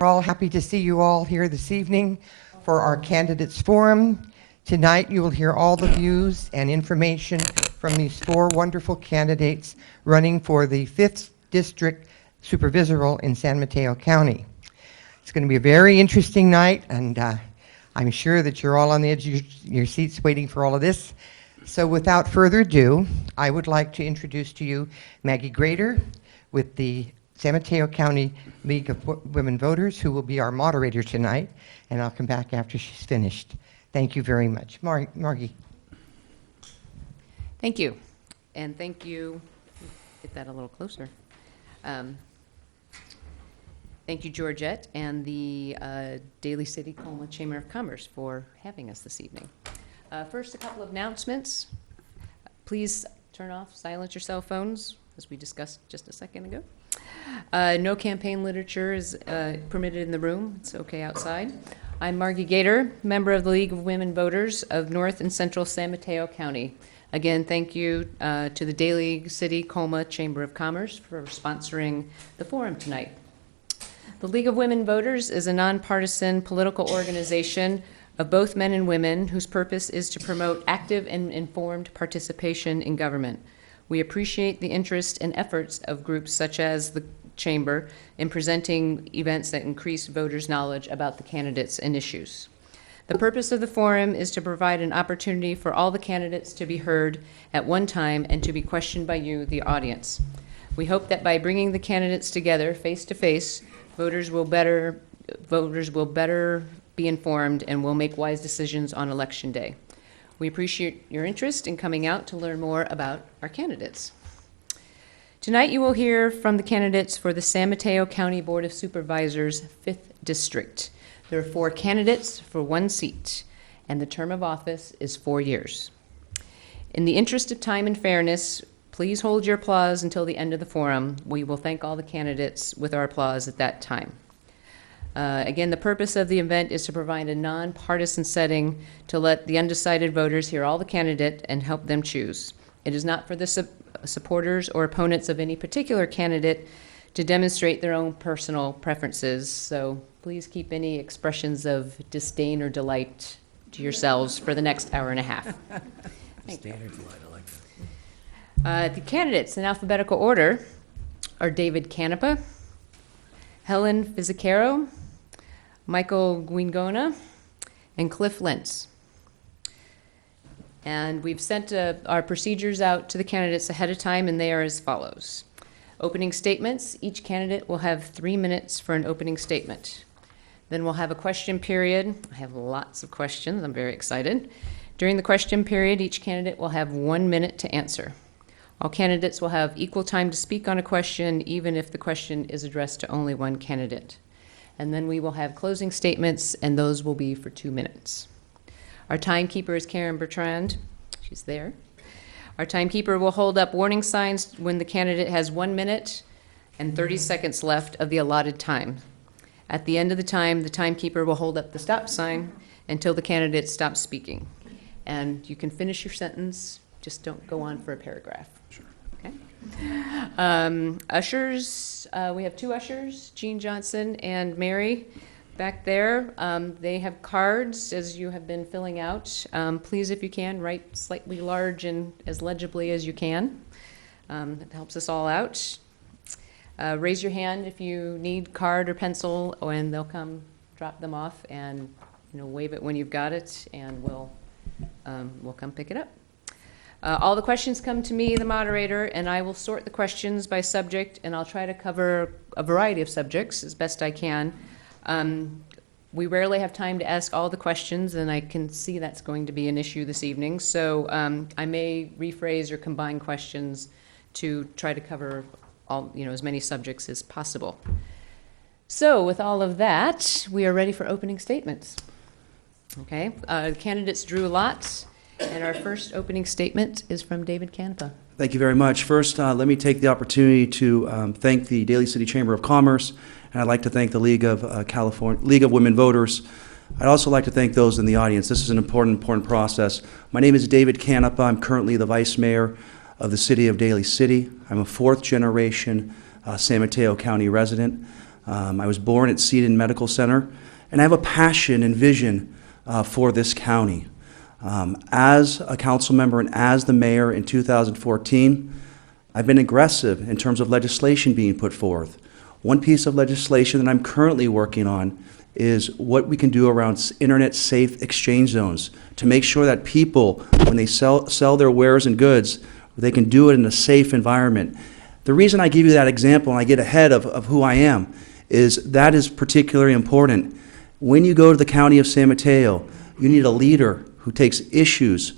We're all happy to see you all here this evening for our Candidates Forum. Tonight you will hear all the views and information from these four wonderful candidates running for the 5th District Supervisorial in San Mateo County. It's going to be a very interesting night, and I'm sure that you're all on the edge of your seats waiting for all of this. So without further ado, I would like to introduce to you Maggie Grader with the San Mateo County League of Women Voters, who will be our moderator tonight, and I'll come back after she's finished. Thank you very much. Margie. Thank you. And thank you, get that a little closer. Thank you, Georgette, and the Daly City Colma Chamber of Commerce for having us this evening. First, a couple of announcements. Please turn off, silence your cell phones, as we discussed just a second ago. No campaign literature is permitted in the room. It's okay outside. I'm Margie Gator, member of the League of Women Voters of North and Central San Mateo County. Again, thank you to the Daly City Colma Chamber of Commerce for sponsoring the forum tonight. The League of Women Voters is a nonpartisan political organization of both men and women whose purpose is to promote active and informed participation in government. We appreciate the interest and efforts of groups such as the Chamber in presenting events that increase voters' knowledge about the candidates and issues. The purpose of the forum is to provide an opportunity for all the candidates to be heard at one time and to be questioned by you, the audience. We hope that by bringing the candidates together face to face, voters will better be informed and will make wise decisions on Election Day. We appreciate your interest in coming out to learn more about our candidates. Tonight you will hear from the candidates for the San Mateo County Board of Supervisors 5th District. There are 4 candidates for 1 seat, and the term of office is 4 years. In the interest of time and fairness, please hold your applause until the end of the forum. We will thank all the candidates with our applause at that time. Again, the purpose of the event is to provide a nonpartisan setting to let the undecided voters hear all the candidate and help them choose. It is not for the supporters or opponents of any particular candidate to demonstrate their own personal preferences, so please keep any expressions of disdain or delight to yourselves for the next hour and a half. Thank you. The candidates in alphabetical order are David Canepa, Helen Fizicaro, Michael Guingona, and Cliff Lentz. And we've sent our procedures out to the candidates ahead of time, and they are as follows. Opening statements. Each candidate will have 3 minutes for an opening statement. Then we'll have a question period. I have lots of questions. I'm very excited. During the question period, each candidate will have 1 minute to answer. All candidates will have equal time to speak on a question, even if the question is addressed to only one candidate. And then we will have closing statements, and those will be for 2 minutes. Our timekeeper is Karen Bertrand. She's there. Our timekeeper will hold up warning signs when the candidate has 1 minute and 30 seconds left of the allotted time. At the end of the time, the timekeeper will hold up the stop sign until the candidate stops speaking. And you can finish your sentence, just don't go on for a paragraph. Sure. Okay. Ushers, we have 2 ushers, Jean Johnson and Mary back there. They have cards as you have been filling out. Please, if you can, write slightly large and as legibly as you can. It helps us all out. Raise your hand if you need card or pencil, and they'll come drop them off, and wave it when you've got it, and we'll come pick it up. All the questions come to me, the moderator, and I will sort the questions by subject, and I'll try to cover a variety of subjects as best I can. We rarely have time to ask all the questions, and I can see that's going to be an issue this evening, so I may rephrase or combine questions to try to cover all, as many subjects as possible. So with all of that, we are ready for opening statements. Okay, candidates drew lots. And our first opening statement is from David Canepa. Thank you very much. First, let me take the opportunity to thank the Daly City Chamber of Commerce, and I'd like to thank the League of Women Voters. I'd also like to thank those in the audience. This is an important process. My name is David Canepa. I'm currently the Vice Mayor of the City of Daly City. I'm a 4th-generation San Mateo County resident. I was born at Seton Medical Center, and I have a passion and vision for this county. As a council member and as the mayor in 2014, I've been aggressive in terms of legislation being put forth. One piece of legislation that I'm currently working on is what we can do around internet-safe exchange zones to make sure that people, when they sell their wares and goods, they can do it in a safe environment. The reason I give you that example, and I get ahead of who I am, is that is particularly important. When you go to the county of San Mateo, you need a leader who takes issues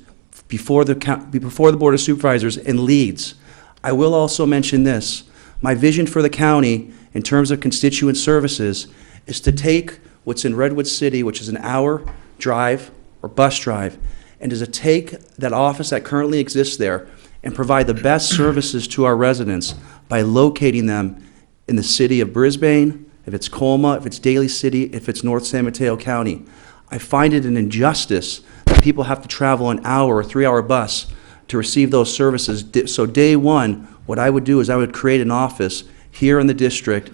before the Board of Supervisors and leads. I will also mention this. My vision for the county in terms of constituent services is to take what's in Redwood City, which is an hour drive or bus drive, and is to take that office that currently exists there and provide the best services to our residents by locating them in the city of Brisbane, if it's Colma, if it's Daly City, if it's North San Mateo County. I find it an injustice that people have to travel an hour or 3-hour bus to receive those services. So day one, what I would do is I would create an office here in the district.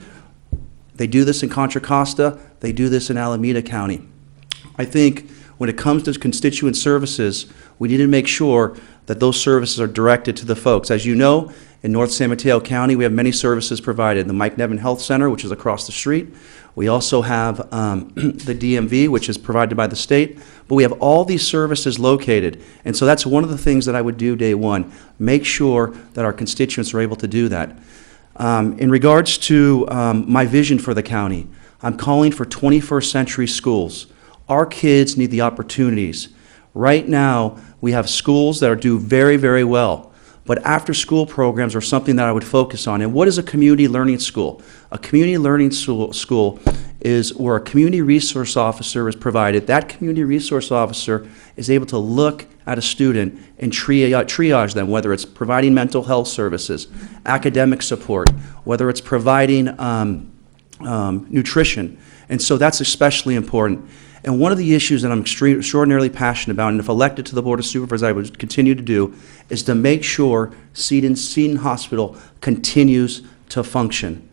They do this in Contra Costa, they do this in Alameda County. I think when it comes to constituent services, we need to make sure that those services are directed to the folks. As you know, in North San Mateo County, we have many services provided. The Mike Nevin Health Center, which is across the street. We also have the DMV, which is provided by the state. But we have all these services located. And so that's one of the things that I would do day one, make sure that our constituents are able to do that. In regards to my vision for the county, I'm calling for 21st century schools. Our kids need the opportunities. Right now, we have schools that do very, very well, but after-school programs are something that I would focus on. And what is a community learning school? A community learning school is where a community resource officer is provided. That community resource officer is able to look at a student and triage them, whether it's providing mental health services, academic support, whether it's providing nutrition. And so that's especially important. And one of the issues that I'm extraordinarily passionate about, and if elected to the Board of Supervisors I would continue to do, is to make sure Seton Hospital continues to function.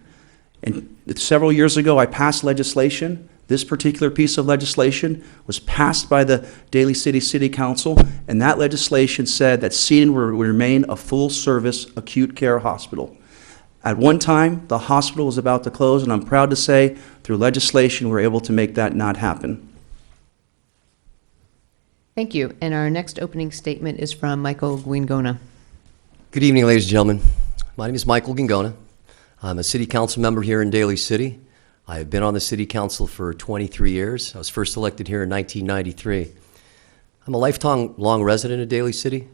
And several years ago, I passed legislation. This particular piece of legislation was passed by the Daly City City Council, and that legislation said that Seton will remain a full-service acute care hospital. At one time, the hospital was about to close, and I'm proud to say, through legislation, we're able to make that not happen. Thank you. And our next opening statement is from Michael Guingona. Good evening, ladies and gentlemen. My name is Michael Gingona. I'm a city council member here in Daly City. I have been on the city council for 23 years. I was first elected here in 1993. I'm a lifelong resident of Daly City.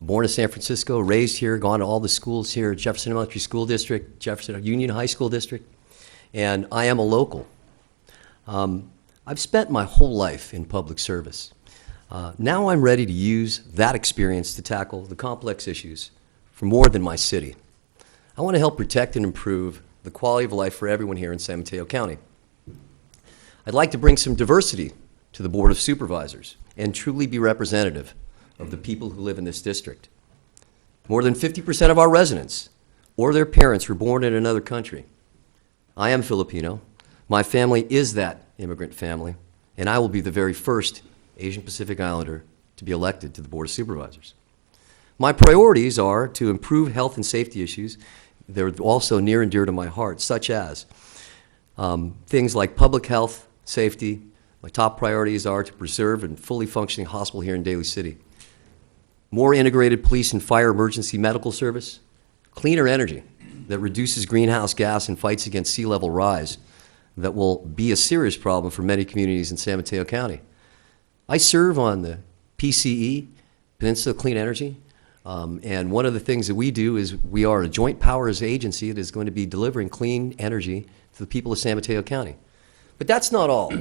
Born in San Francisco, raised here, gone to all the schools here, Jefferson Elementary School District, Jefferson Union High School District, and I am a local. I've spent my whole life in public service. Now I'm ready to use that experience to tackle the complex issues for more than my city. I want to help protect and improve the quality of life for everyone here in San Mateo County. I'd like to bring some diversity to the Board of Supervisors and truly be representative of the people who live in this district. More than 50% of our residents or their parents were born in another country. I am Filipino. My family is that immigrant family, and I will be the very first Asian Pacific Islander to be elected to the Board of Supervisors. My priorities are to improve health and safety issues. They're also near and dear to my heart, such as things like public health, safety. My top priorities are to preserve a fully functioning hospital here in Daly City, more integrated police and fire emergency medical service, cleaner energy that reduces greenhouse gas and fights against sea level rise that will be a serious problem for many communities in San Mateo County. I serve on the PCE, Peninsula Clean Energy, and one of the things that we do is we are a joint powers agency that is going to be delivering clean energy to the people of San Mateo County. But that's not all.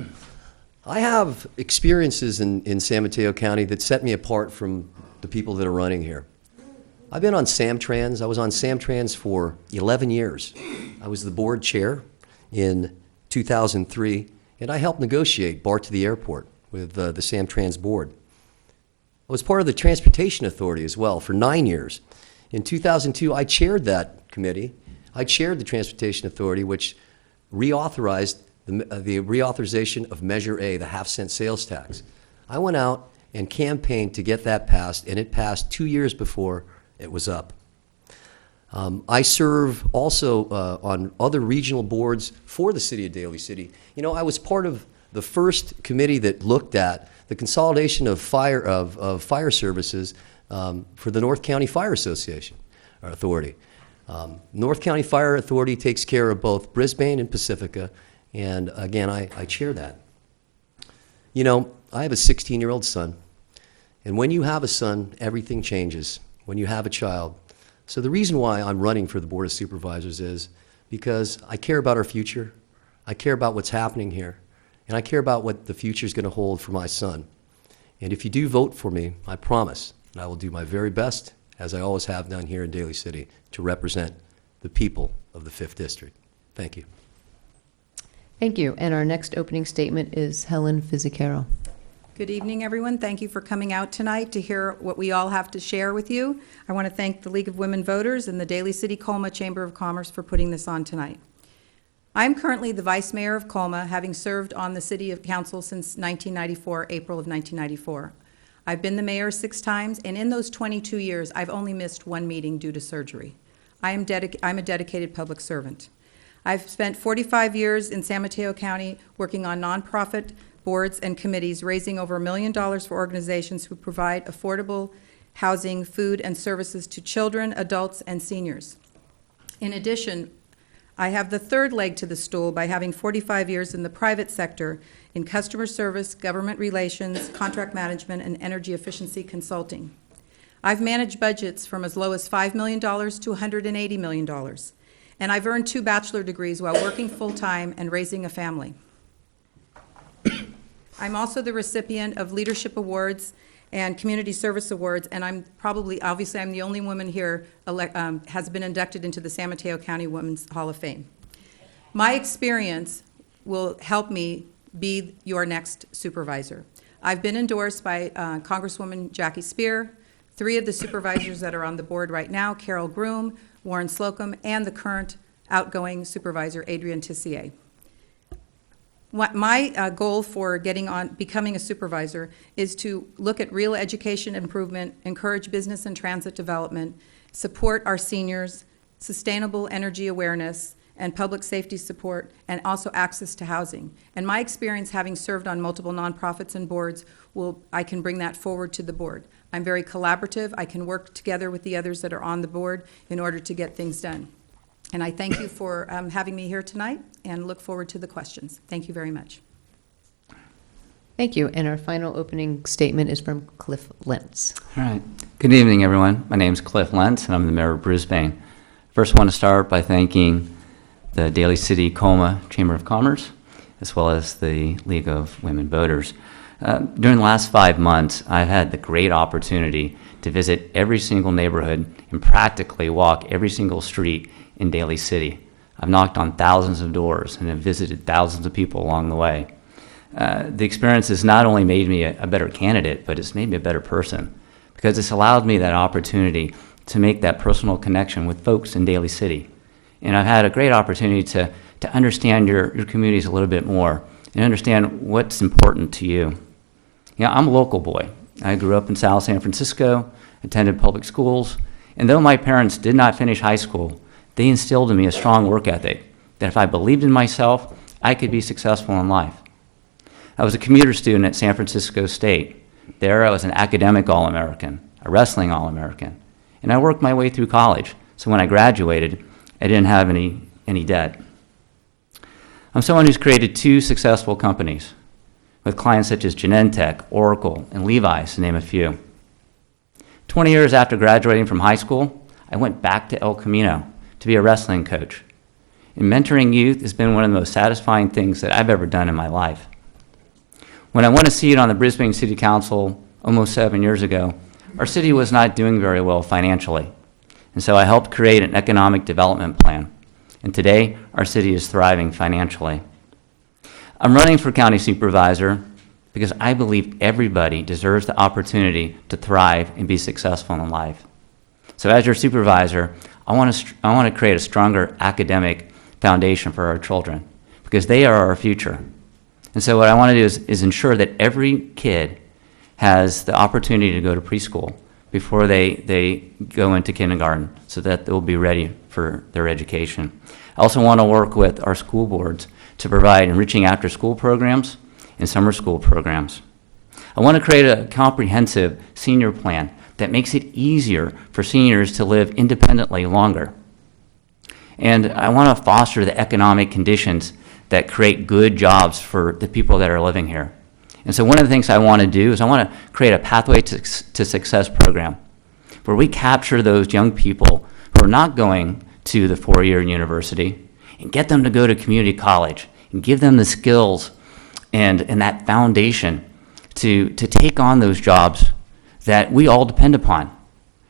I have experiences in San Mateo County that set me apart from the people that are running here. I've been on Samtrans. I was on Samtrans for 11 years. I was the board chair in 2003, and I helped negotiate BART to the airport with the Samtrans board. I was part of the Transportation Authority as well for 9 years. In 2002, I chaired that committee. I chaired the Transportation Authority, which reauthorized the reauthorization of Measure A, the half-cent sales tax. I went out and campaigned to get that passed, and it passed 2 years before it was up. I serve also on other regional boards for the city of Daly City. You know, I was part of the first committee that looked at the consolidation of fire services for the North County Fire Association or Authority. North County Fire Authority takes care of both Brisbane and Pacifica, and again, I chair that. You know, I have a 16-year-old son, and when you have a son, everything changes when you have a child. So the reason why I'm running for the Board of Supervisors is because I care about our future, I care about what's happening here, and I care about what the future is going to hold for my son. And if you do vote for me, I promise that I will do my very best, as I always have done here in Daly City, to represent the people of the 5th District. Thank you. Thank you. And our next opening statement is Helen Fizicaro. Good evening, everyone. Thank you for coming out tonight to hear what we all have to share with you. I want to thank the League of Women Voters and the Daly City Colma Chamber of Commerce for putting this on tonight. I am currently the Vice Mayor of Colma, having served on the City Council since 1994, April of 1994. I've been the mayor 6 times, and in those 22 years, I've only missed 1 meeting due to surgery. I'm a dedicated public servant. I've spent 45 years in San Mateo County working on nonprofit boards and committees, raising over $1 million for organizations who provide affordable housing, food, and services to children, adults, and seniors. In addition, I have the third leg to the stool by having 45 years in the private sector in customer service, government relations, contract management, and energy efficiency consulting. I've managed budgets from as low as $5 million to $180 million, and I've earned 2 bachelor degrees while working full-time and raising a family. I'm also the recipient of leadership awards and community service awards, and obviously I'm the only woman here has been inducted into the San Mateo County Women's Hall of Fame. My experience will help me be your next supervisor. I've been endorsed by Congresswoman Jackie Spear, 3 of the supervisors that are on the board right now, Carol Groom, Warren Slocum, and the current outgoing supervisor, Adrienne Tissier. My goal for becoming a supervisor is to look at real education improvement, encourage business and transit development, support our seniors, sustainable energy awareness, and public safety support, and also access to housing. And my experience having served on multiple nonprofits and boards, I can bring that forward to the board. I'm very collaborative. I can work together with the others that are on the board in order to get things done. And I thank you for having me here tonight and look forward to the questions. Thank you very much. Thank you. And our final opening statement is from Cliff Lentz. All right. Good evening, everyone. My name is Cliff Lentz, and I'm the mayor of Brisbane. First, I want to start by thanking the Daly City Colma Chamber of Commerce, as well as the League of Women Voters. During the last 5 months, I've had the great opportunity to visit every single neighborhood and practically walk every single street in Daly City. I've knocked on thousands of doors and have visited thousands of people along the way. The experience has not only made me a better candidate, but it's made me a better person, because it's allowed me that opportunity to make that personal connection with folks in Daly City. And I've had a great opportunity to understand your communities a little bit more and understand what's important to you. You know, I'm a local boy. I grew up in South San Francisco, attended public schools, and though my parents did not finish high school, they instilled in me a strong work ethic that if I believed in myself, I could be successful in life. I was a commuter student at San Francisco State. There I was an academic All-American, a wrestling All-American, and I worked my way through college. So when I graduated, I didn't have any debt. I'm someone who's created 2 successful companies with clients such as Genentech, Oracle, and Levi's, to name a few. 20 years after graduating from high school, I went back to El Camino to be a wrestling coach. And mentoring youth has been one of the most satisfying things that I've ever done in my life. When I won a seat on the Brisbane City Council almost 7 years ago, our city was not doing very well financially. And so I helped create an economic development plan. And today, our city is thriving financially. I'm running for county supervisor because I believe everybody deserves the opportunity to thrive and be successful in life. So as your supervisor, I want to create a stronger academic foundation for our children, because they are our future. And so what I want to do is ensure that every kid has the opportunity to go to preschool before they go into kindergarten, so that they'll be ready for their education. I also want to work with our school boards to provide enriching after-school programs and summer school programs. I want to create a comprehensive senior plan that makes it easier for seniors to live independently longer. And I want to foster the economic conditions that create good jobs for the people that are living here. And so one of the things I want to do is I want to create a Pathway to Success program where we capture those young people who are not going to the 4-year university and get them to go to community college and give them the skills and that foundation to take on those jobs that we all depend upon.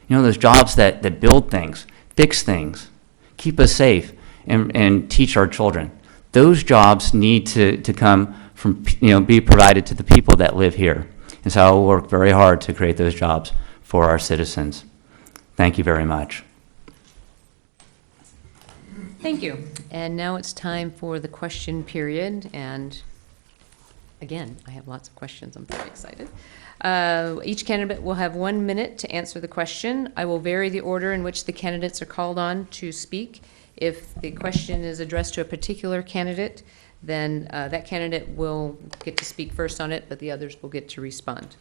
You know, those jobs that build things, fix things, keep us safe, and teach our children. those jobs need to come from, be provided to the people that live here. And so I will work very hard to create those jobs for our citizens. Thank you very much. Thank you. And now it's time for the question period. And again, I have lots of questions. I'm very excited. Each candidate will have 1 minute to answer the question. I will vary the order in which the candidates are called on to speak. If the question is addressed to a particular candidate, then that candidate will get to speak first on it, but the others will get to respond.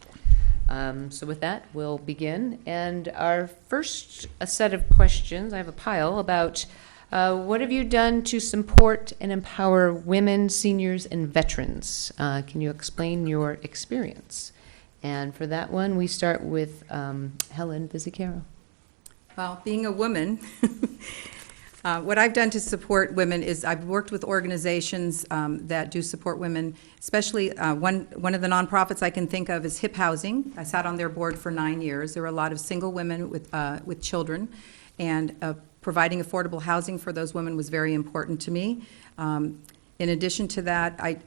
So with that, we'll begin. And our first set of questions, I have a pile about what have you done to support and empower women, seniors, and veterans? Can you explain your experience? And for that one, we start with Helen Vizicaro. Well, being a woman, what I've done to support women is I've worked with organizations that do support women, especially one of the nonprofits I can think of is HIP Housing. I sat on their board for 9 years. There were a lot of single women with children, and providing affordable housing for those women was very important to me. In addition to that,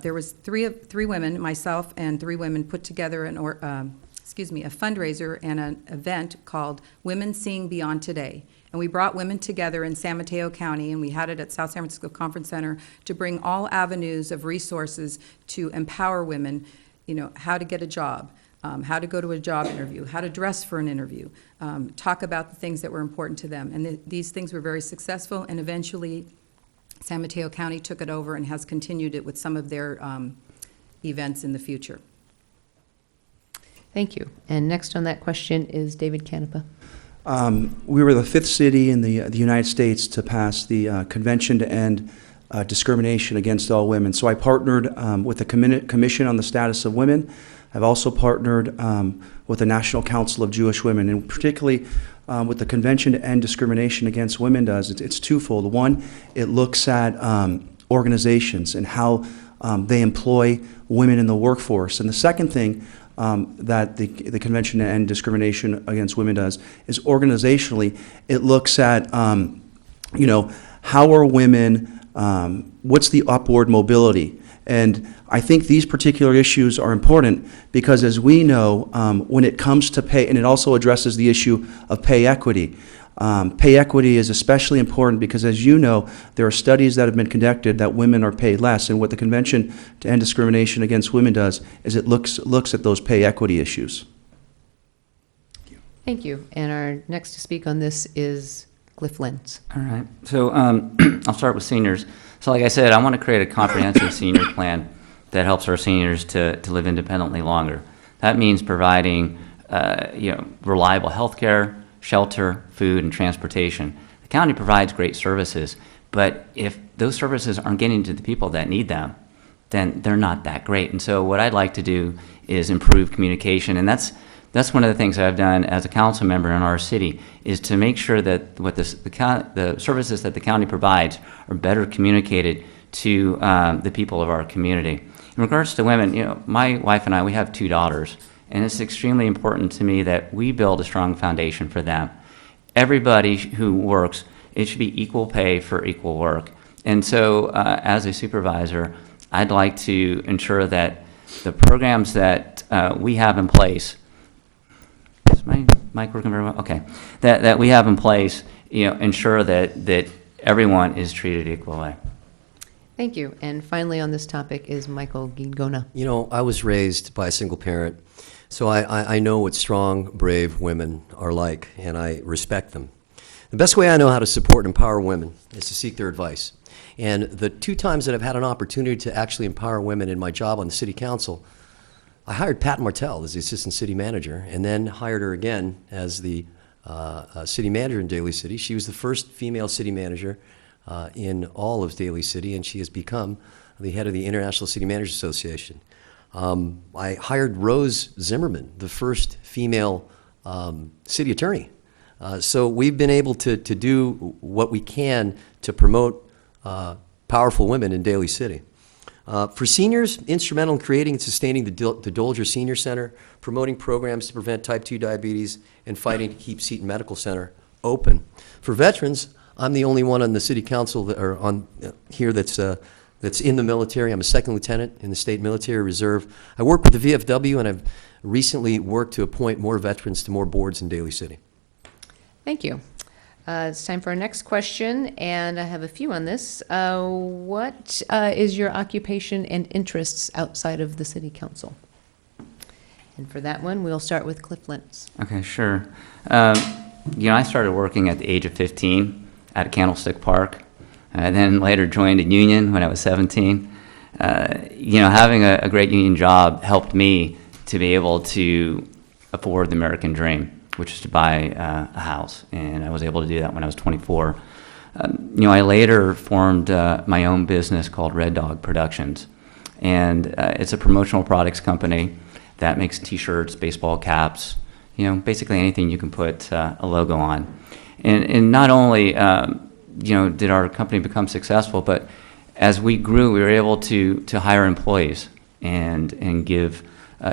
there was three women, myself and 3 women, put together a fundraiser and an event called Women Seeing Beyond Today. And we brought women together in San Mateo County, and we had it at South San Francisco Conference Center to bring all avenues of resources to empower women, how to get a job, how to go to a job interview, how to dress for an interview, talk about the things that were important to them. And these things were very successful, and eventually San Mateo County took it over and has continued it with some of their events in the future. Thank you. And next on that question is David Canepa. We were the 5th city in the United States to pass the Convention to End Discrimination Against All Women. So I partnered with the Commission on the Status of Women. I've also partnered with the National Council of Jewish Women, and particularly what the Convention to End Discrimination Against Women does, it's twofold. One, it looks at organizations and how they employ women in the workforce. And the second thing that the Convention to End Discrimination Against Women does is organizationally, it looks at, how are women, what's the upward mobility? And I think these particular issues are important because, as we know, when it comes to pay, and it also addresses the issue of pay equity. Pay equity is especially important because, as you know, there are studies that have been conducted that women are paid less. And what the Convention to End Discrimination Against Women does is it looks at those pay equity issues. Thank you. And our next to speak on this is Cliff Lentz. All right. So I'll start with seniors. So like I said, I want to create a comprehensive senior plan that helps our seniors to live independently longer. That means providing reliable health care, shelter, food, and transportation. The county provides great services, but if those services aren't getting to the people that need them, then they're not that great. And so what I'd like to do is improve communication, and that's one of the things that I've done as a council member in our city, is to make sure that what the services that the county provides are better communicated to the people of our community. In regards to women, my wife and I, we have 2 daughters, and it's extremely important to me that we build a strong foundation for them. Everybody who works, it should be equal pay for equal work. And so as a supervisor, I'd like to ensure that the programs that we have in place, is my mic working very well? Okay. That we have in place, ensure that everyone is treated equally. Thank you. And finally on this topic is Michael Gingona. I was raised by a single parent, so I know what strong, brave women are like, and I respect them. The best way I know how to support and empower women is to seek their advice. And the 2 times that I've had an opportunity to actually empower women in my job on the city council, I hired Pat Martell as the assistant city manager, and then hired her again as the city manager in Daly City. She was the first female city manager in all of Daly City, and she has become the head of the International City Managers Association. I hired Rose Zimmerman, the first female city attorney. So we've been able to do what we can to promote powerful women in Daly City. For seniors, instrumental in creating and sustaining the Dolger Senior Center, promoting programs to prevent type 2 diabetes, and fighting to keep Seton Medical Center open. For veterans, I'm the only one on the city council that, or on here that's in the military. I'm a second lieutenant in the state military reserve. I work with the VFW, and I've recently worked to appoint more veterans to more boards in Daly City. Thank you. It's time for our next question, and I have a few on this. What is your occupation and interests outside of the city council? And for that one, we'll start with Cliff Lentz. Okay, sure. I started working at the age of 15 at Candlestick Park, and then later joined a union when I was 17. Having a great union job helped me to be able to afford the American dream, which is to buy a house, and I was able to do that when I was 24. I later formed my own business called Red Dog Productions, and it's a promotional products company that makes T-shirts, baseball caps, basically anything you can put a logo on. And not only did our company become successful, but as we grew, we were able to hire employees and give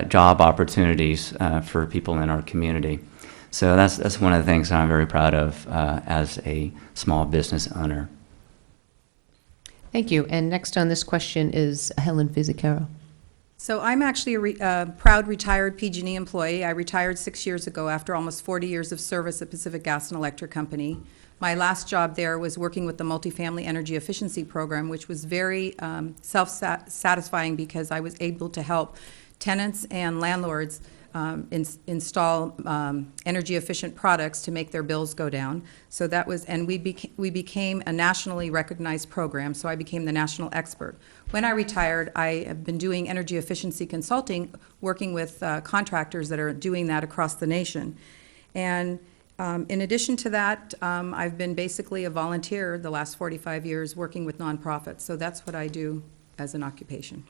job opportunities for people in our community. So that's one of the things that I'm very proud of as a small business owner. Thank you. And next on this question is Helen Fizicaro. So I'm actually a proud retired PG&E employee. I retired 6 years ago after almost 40 years of service at Pacific Gas and Electric Company. My last job there was working with the Multifamily Energy Efficiency Program, which was very self-satisfying because I was able to help tenants and landlords install energy-efficient products to make their bills go down. So that was, and we became a nationally recognized program, so I became the national expert. When I retired, I have been doing energy efficiency consulting, working with contractors that are doing that across the nation. And in addition to that, I've been basically a volunteer the last 45 years working with nonprofits, so that's what I do as an occupation.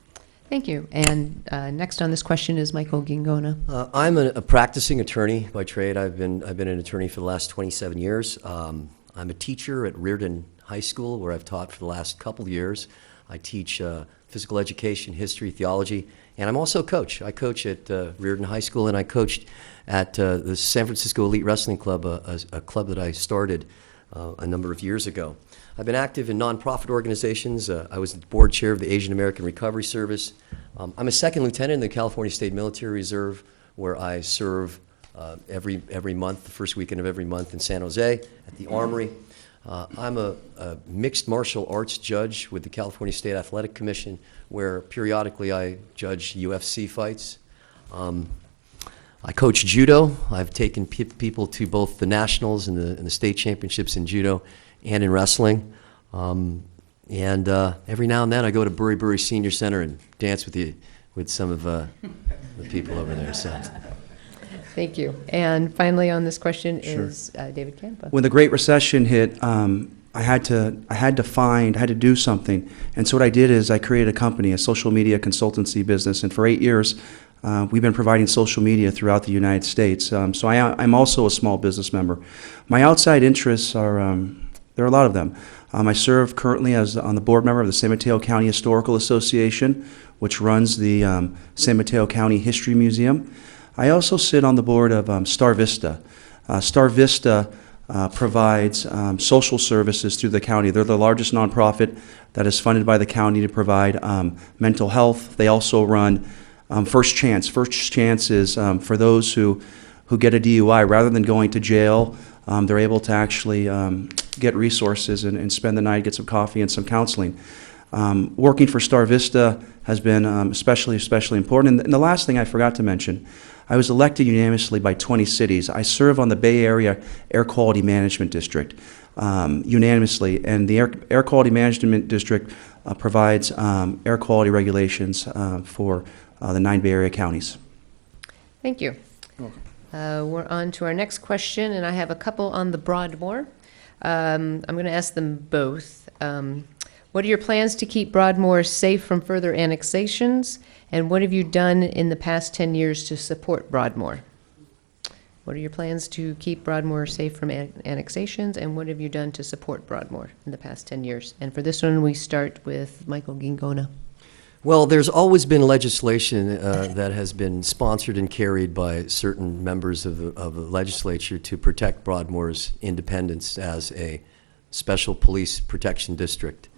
Thank you. And next on this question is Michael Gingona. I'm a practicing attorney by trade. I've been an attorney for the last 27 years. I'm a teacher at Reardon High School, where I've taught for the last couple of years. I teach physical education, history, theology, and I'm also a coach. I coach at Reardon High School, and I coached at the San Francisco Elite Wrestling Club, a club that I started a number of years ago. I've been active in nonprofit organizations. I was the board chair of the Asian American Recovery Service. I'm a second lieutenant in the California State Military Reserve, where I serve every month, the first weekend of every month in San Jose at the Armory. I'm a mixed martial arts judge with the California State Athletic Commission, where periodically I judge UFC fights. I coach judo. I've taken people to both the nationals and the state championships in judo and in wrestling. And every now and then I go to Burry Senior Center and dance with some of the people over there. So. Thank you. And finally on this question is David Campa. When the Great Recession hit, I had to do something. And so what I did is I created a company, a social media consultancy business. And for 8 years, we've been providing social media throughout the United States. So I'm also a small business member. My outside interests are, there are a lot of them. I serve currently on the board member of the San Mateo County Historical Association, which runs the San Mateo County History Museum. I also sit on the board of Star Vista. Star Vista provides social services through the county. They're the largest nonprofit that is funded by the county to provide mental health. They also run First Chance. First Chance is for those who get a DUI. Rather than going to jail, they're able to actually get resources and spend the night, get some coffee and some counseling. Working for Star Vista has been especially important. And the last thing I forgot to mention, I was elected unanimously by 20 cities. I serve on the Bay Area Air Quality Management District unanimously, and the Air Quality Management District provides air quality regulations for the 9 Bay Area counties. Thank you. We're on to our next question, and I have a couple on the Broadmoor. I'm going to ask them both. What are your plans to keep Broadmoor safe from further annexations, and what have you done in the past 10 years to support Broadmoor? What are your plans to keep Broadmoor safe from annexations, and what have you done to support Broadmoor in the past 10 years? And for this one, we start with Michael Gingona. Well, there's always been legislation that has been sponsored and carried by certain members of the legislature to protect Broadmoor's independence as a Special Police Protection District.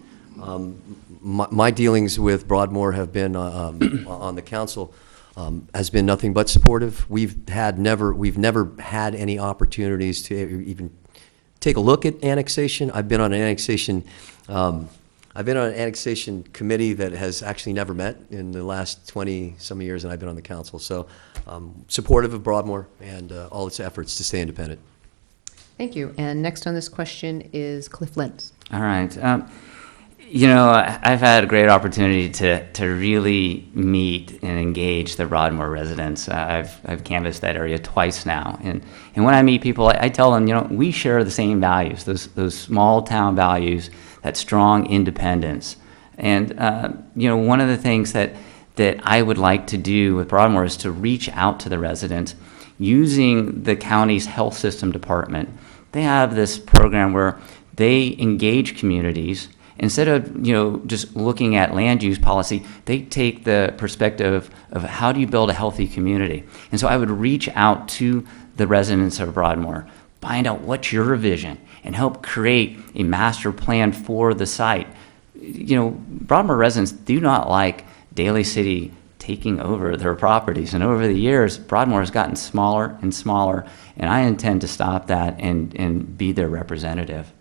My dealings with Broadmoor have been on the council has been nothing but supportive. We've never had any opportunities to even take a look at annexation. I've been on an annexation committee that has actually never met in the last 20-some years, and I've been on the council. So supportive of Broadmoor and all its efforts to stay independent. Thank you. And next on this question is Cliff Lentz. All right. You know, I've had a great opportunity to really meet and engage the Broadmoor residents. I've canvassed that area twice now, and when I meet people, I tell them, you know, we share the same values, those small town values, that strong independence. And you know, one of the things that I would like to do with Broadmoor is to reach out to the residents using the county's health system department. They have this program where they engage communities. Instead of, you know, just looking at land use policy, they take the perspective of how do you build a healthy community. And so I would reach out to the residents of Broadmoor, find out what's your vision, and help create a master plan for the site. You know, Broadmoor residents do not like Daly City taking over their properties. And over the years, Broadmoor has gotten smaller and smaller, and I intend to stop that and be their representative.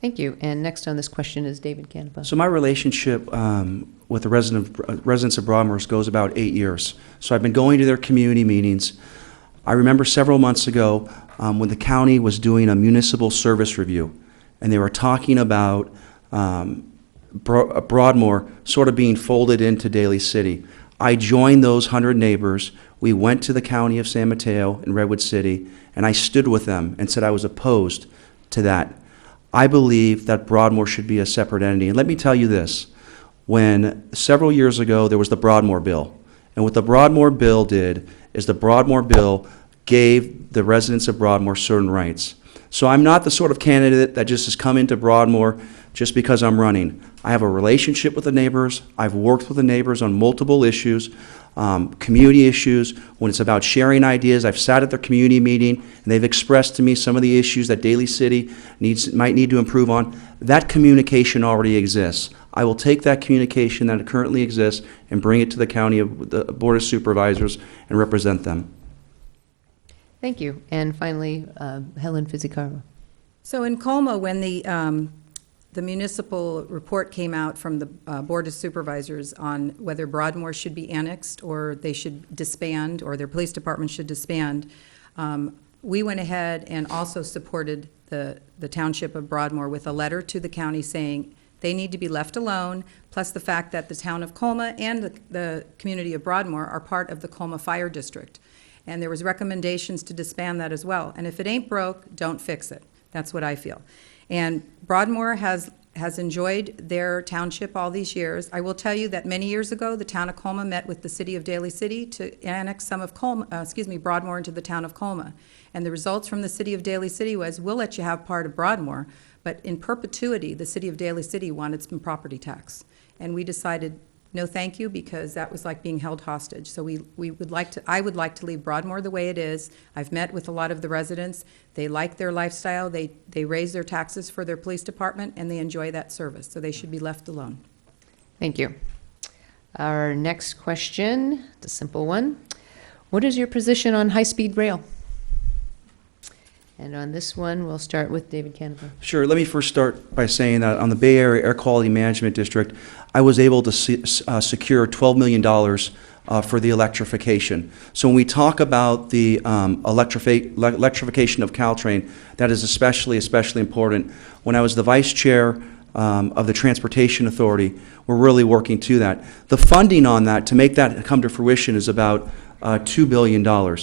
Thank you. And next on this question is David Canepa. So my relationship with the residents of Broadmoor goes about 8 years. So I've been going to their community meetings. I remember several months ago when the county was doing a municipal service review, and they were talking about Broadmoor sort of being folded into Daly City. I joined those 100 neighbors. We went to the county of San Mateo in Redwood City, and I stood with them and said I was opposed to that. I believe that Broadmoor should be a separate entity. And let me tell you this. When several years ago there was the Broadmoor bill, and what the Broadmoor bill did is the Broadmoor bill gave the residents of Broadmoor certain rights. So I'm not the sort of candidate that just has come into Broadmoor just because I'm running. I have a relationship with the neighbors. I've worked with the neighbors on multiple issues, community issues. When it's about sharing ideas, I've sat at their community meeting, and they've expressed to me some of the issues that Daly City might need to improve on. That communication already exists. I will take that communication that currently exists and bring it to the county of the Board of Supervisors and represent them. Thank you. And finally, Helen Fizzicarva. So in Colma, when the municipal report came out from the Board of Supervisors on whether Broadmoor should be annexed or they should disband or their police department should disband, we went ahead and also supported the township of Broadmoor with a letter to the county saying they need to be left alone, plus the fact that the town of Colma and the community of Broadmoor are part of the Colma Fire District. And there was recommendations to disband that as well. And if it ain't broke, don't fix it. That's what I feel. And Broadmoor has enjoyed their township all these years. I will tell you that many years ago, the town of Colma met with the city of Daly City to annex some of Broadmoor into the town of Colma. And the results from the city of Daly City was, we'll let you have part of Broadmoor, but in perpetuity, the city of Daly City wanted some property tax. And we decided, no thank you, because that was like being held hostage. So I would like to leave Broadmoor the way it is. I've met with a lot of the residents. They like their lifestyle. They raise their taxes for their police department, and they enjoy that service. So they should be left alone. Thank you. Our next question, it's a simple one. What is your position on high-speed rail? And on this one, we'll start with David Canepa. Sure. Let me first start by saying that on the Bay Area Air Quality Management District, I was able to secure $12 million for the electrification. So when we talk about the electrification of Caltrain, that is especially important. When I was the vice chair of the Transportation Authority, we're really working to that. The funding on that, to make that come to fruition, is about $2 billion.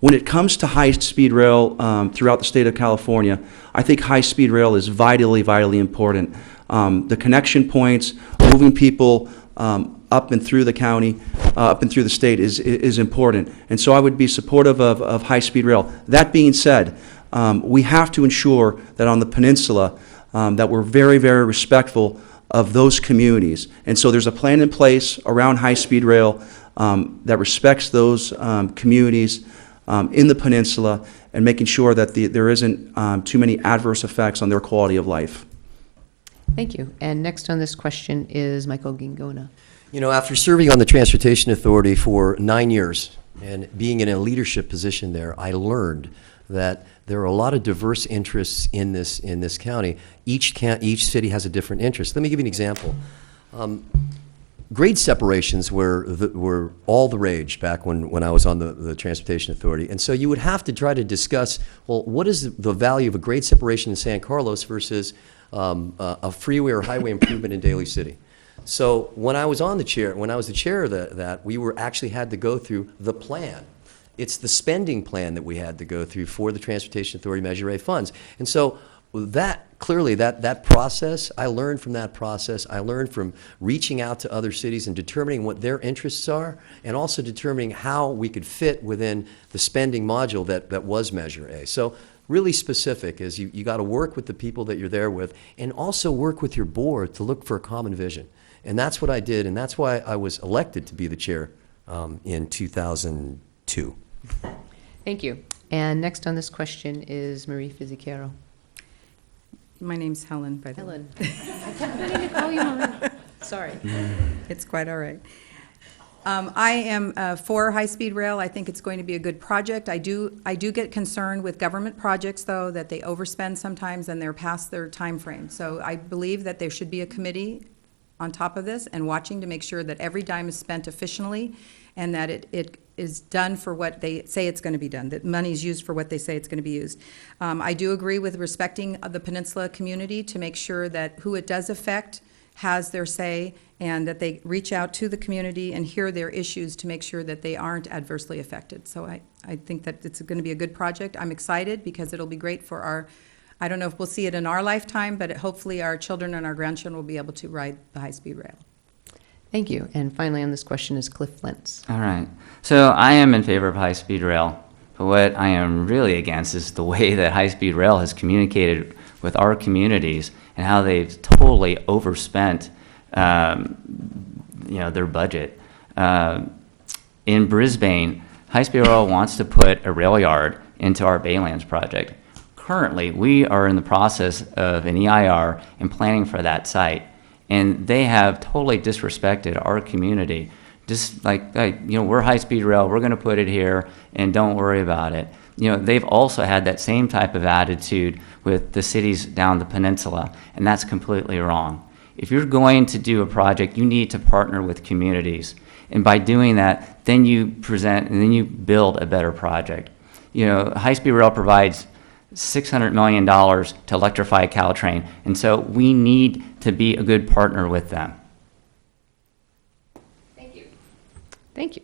When it comes to high-speed rail throughout the state of California, I think high-speed rail is vitally, vitally important. The connection points, moving people up and through the county, up and through the state is important. And so I would be supportive of high-speed rail. That being said, we have to ensure that on the peninsula that we're very, very respectful of those communities. And so there's a plan in place around high-speed rail that respects those communities. in the peninsula and making sure that there isn't too many adverse effects on their quality of life. Thank you. And next on this question is Michael Gingona. You know, after serving on the Transportation Authority for 9 years and being in a leadership position there, I learned that there are a lot of diverse interests in this county. Each city has a different interest. Let me give you an example. Grade separations were all the rage back when I was on the Transportation Authority. And so you would have to try to discuss, well, what is the value of a grade separation in San Carlos versus a freeway or highway improvement in Daly City? So when I was the chair of that, we actually had to go through the plan. It's the spending plan that we had to go through for the Transportation Authority Measure A funds. And so that process, I learned from that process. I learned from reaching out to other cities and determining what their interests are, and also determining how we could fit within the spending module that was Measure A. So really specific is you got to work with the people that you're there with, and also work with your board to look for a common vision. And that's what I did, and that's why I was elected to be the chair in 2002. Thank you. And next on this question is Marie Fizzichero. My name's Helen, by the way. Helen. I kept meaning to call you Marie. Sorry. It's quite all right. I am for high-speed rail. I think it's going to be a good project. I do get concerned with government projects, though, that they overspend sometimes and they're past their time frame. So I believe that there should be a committee on top of this and watching to make sure that every dime is spent efficiently and that it is done for what they say it's going to be done, that money is used for what they say it's going to be used. I do agree with respecting the Peninsula community to make sure that who it does affect has their say and that they reach out to the community and hear their issues to make sure that they aren't adversely affected. So I think that it's going to be a good project. I'm excited because it'll be great for our, I don't know if we'll see it in our lifetime, but hopefully our children and our grandchildren will be able to ride the high-speed rail. Thank you. And finally on this question is Cliff Lentz. All right. So I am in favor of high-speed rail, but what I am really against is the way that high-speed rail has communicated with our communities and how they've totally overspent, their budget. In Brisbane, high-speed rail wants to put a rail yard into our Baylands project. Currently, we are in the process of an EIR and planning for that site. And they have totally disrespected our community. Just like, we're high-speed rail, we're going to put it here, and don't worry about it. They've also had that same type of attitude with the cities down the peninsula, and that's completely wrong. If you're going to do a project, you need to partner with communities. And by doing that, then you present and then you build a better project. High-speed rail provides $600 million to electrify Caltrain, and so we need to be a good partner with them. Thank you. Thank you.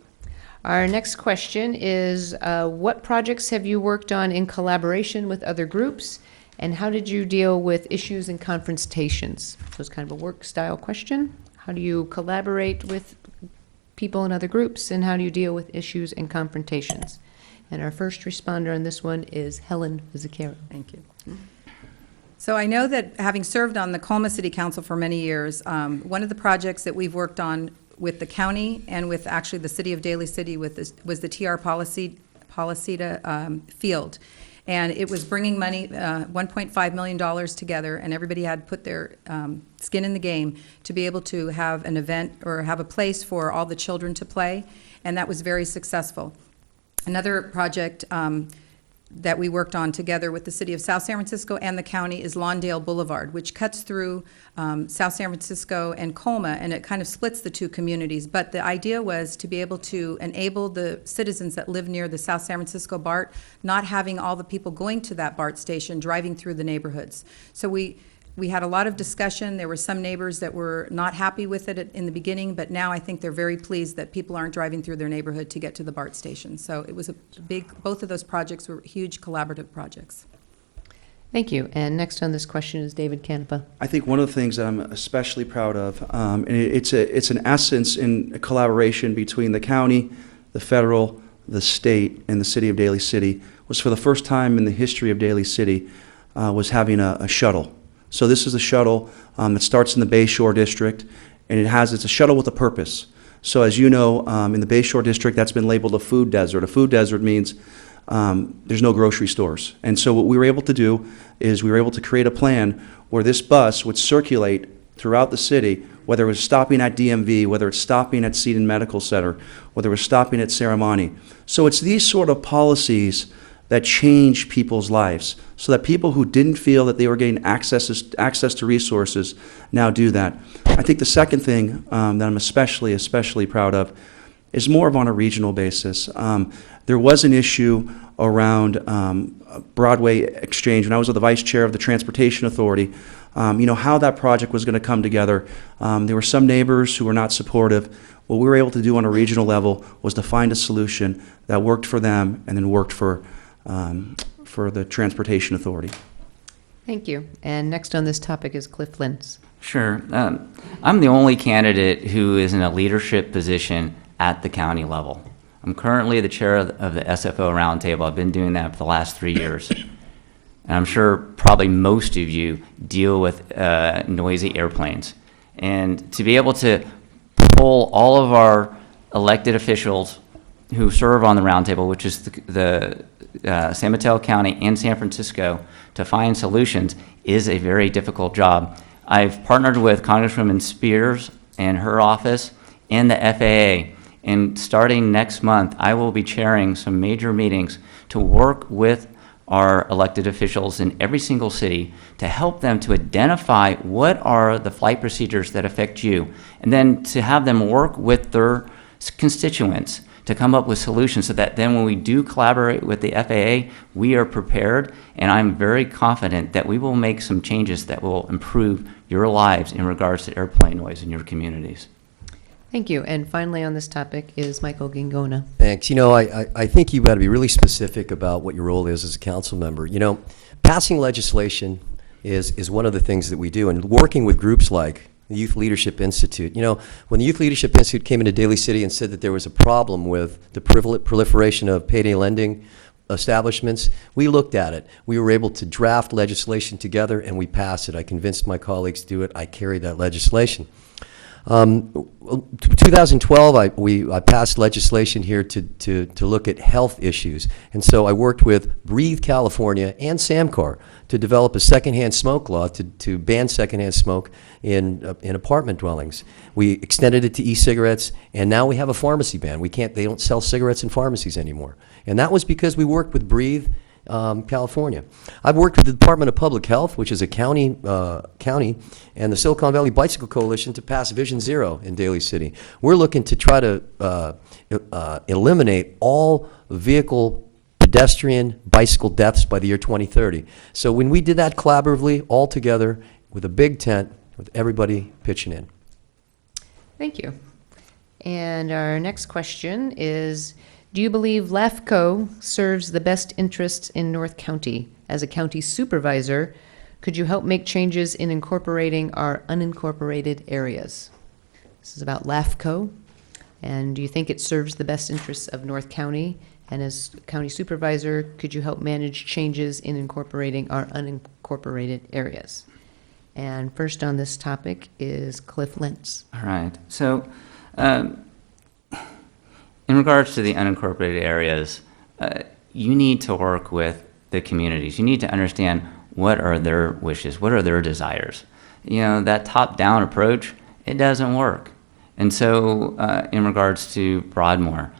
Our next question is, what projects have you worked on in collaboration with other groups, and how did you deal with issues and confrontations? So it's kind of a work-style question. How do you collaborate with people in other groups, and how do you deal with issues and confrontations? And our first responder on this one is Helen Fizzichero. Thank you. So I know that having served on the Colma City Council for many years, one of the projects that we've worked on with the county and with actually the city of Daly City was the TR Policita field. And it was bringing money, $1.5 million together, and everybody had put their skin in the game to be able to have an event or have a place for all the children to play, and that was very successful. Another project that we worked on together with the city of South San Francisco and the county is Lawndale Boulevard, which cuts through South San Francisco and Colma, and it kind of splits the two communities. But the idea was to be able to enable the citizens that live near the South San Francisco BART, not having all the people going to that BART station driving through the neighborhoods. So we had a lot of discussion. There were some neighbors that were not happy with it in the beginning, but now I think they're very pleased that people aren't driving through their neighborhood to get to the BART station. So it was both of those projects were huge collaborative projects. Thank you. And next on this question is David Canepa. I think one of the things that I'm especially proud of, and it's an essence in a collaboration between the county, the federal, the state, and the city of Daly City, was for the first time in the history of Daly City, was having a shuttle. So this is a shuttle that starts in the Bayshore District, and it's a shuttle with a purpose. So as you know, in the Bayshore District, that's been labeled a food desert. A food desert means there's no grocery stores. And so what we were able to do is we were able to create a plan where this bus would circulate throughout the city, whether it was stopping at DMV, whether it's stopping at Seton Medical Center, whether it was stopping at Ceremony. So it's these sort of policies that change people's lives, so that people who didn't feel that they were getting access to resources now do that. I think the second thing that I'm especially proud of is more of on a regional basis. There was an issue around Broadway Exchange when I was the vice chair of the Transportation Authority. How that project was going to come together. There were some neighbors who were not supportive. What we were able to do on a regional level was to find a solution that worked for them and then worked for the Transportation Authority. Thank you. And next on this topic is Cliff Lentz. Sure. I'm the only candidate who is in a leadership position at the county level. I'm currently the chair of the SFO Roundtable. I've been doing that for the last 3 years. And I'm sure probably most of you deal with noisy airplanes. And to be able to pull all of our elected officials who serve on the roundtable, which is the San Mateo County and San Francisco, to find solutions is a very difficult job. I've partnered with Congresswoman Spears and her office and the FAA. And starting next month, I will be chairing some major meetings to work with our elected officials in every single city to help them to identify what are the flight procedures that affect you, and then to have them work with their constituents to come up with solutions so that then when we do collaborate with the FAA, we are prepared, and I'm very confident that we will make some changes that will improve your lives in regards to airplane noise in your communities. Thank you. And finally on this topic is Michael Gingona. Thanks. I think you've got to be really specific about what your role is as a council member. Passing legislation is one of the things that we do, and working with groups like the Youth Leadership Institute. When the Youth Leadership Institute came into Daly City and said that there was a problem with the proliferation of payday lending establishments, we looked at it. We were able to draft legislation together, and we passed it. I convinced my colleagues to do it. I carried that legislation. 2012, I passed legislation here to look at health issues, and so I worked with Breathe California and SAMCOR to develop a secondhand smoke law to ban secondhand smoke in apartment dwellings. We extended it to e-cigarettes, and now we have a pharmacy ban. They don't sell cigarettes in pharmacies anymore, and that was because we worked with Breathe California. I've worked with the Department of Public Health, which is a county, and the Silicon Valley Bicycle Coalition to pass Vision Zero in Daly City. We're looking to try to eliminate all vehicle, pedestrian, bicycle deaths by the year 2030. So when we did that collaboratively, all together, with a big tent, with everybody pitching in. Thank you. And our next question is, do you believe LAFCO serves the best interests in North County? As a county supervisor, could you help make changes in incorporating our unincorporated areas? This is about LAFCO. And do you think it serves the best interests of North County? And as county supervisor, could you help manage changes in incorporating our unincorporated areas? And first on this topic is Cliff Lentz. All right. So, in regards to the unincorporated areas, you need to work with the communities. You need to understand what are their wishes, what are their desires. That top-down approach, it doesn't work. And so, in regards to Broadmoor,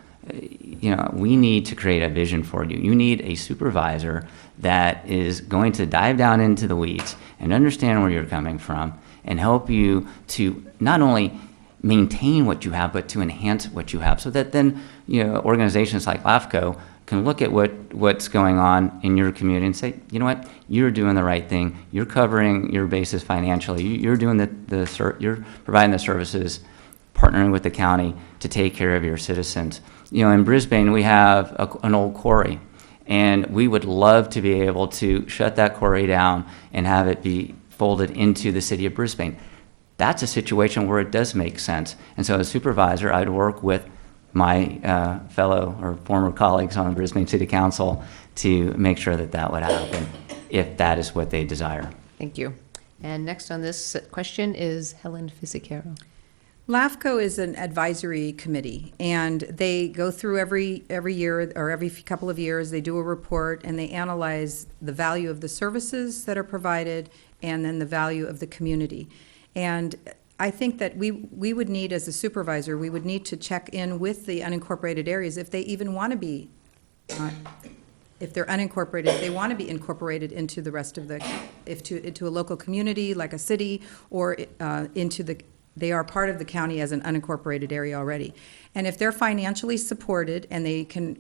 we need to create a vision for you. You need a supervisor that is going to dive down into the weeds and understand where you're coming from and help you to not only maintain what you have, but to enhance what you have, so that then organizations like LAFCO can look at what's going on in your community and say, you know what, you're doing the right thing. You're covering your bases financially. You're doing you're providing the services, partnering with the county to take care of your citizens. In Brisbane, we have an old quarry, and we would love to be able to shut that quarry down and have it be folded into the city of Brisbane. That's a situation where it does make sense. And so as supervisor, I'd work with my fellow or former colleagues on the Brisbane City Council to make sure that would happen if that is what they desire. Thank you. And next on this question is Helen Fisicaro. LAFCO is an advisory committee, and they go through every year, or every couple of years, they do a report, and they analyze the value of the services that are provided, and then the value of the community. And I think that we would need, as a supervisor, we would need to check in with the unincorporated areas if they even want to be, if they're unincorporated, if they want to be incorporated into the rest of the, into a local community, like a city, or they are part of the county as an unincorporated area already. And if they're financially supported and they can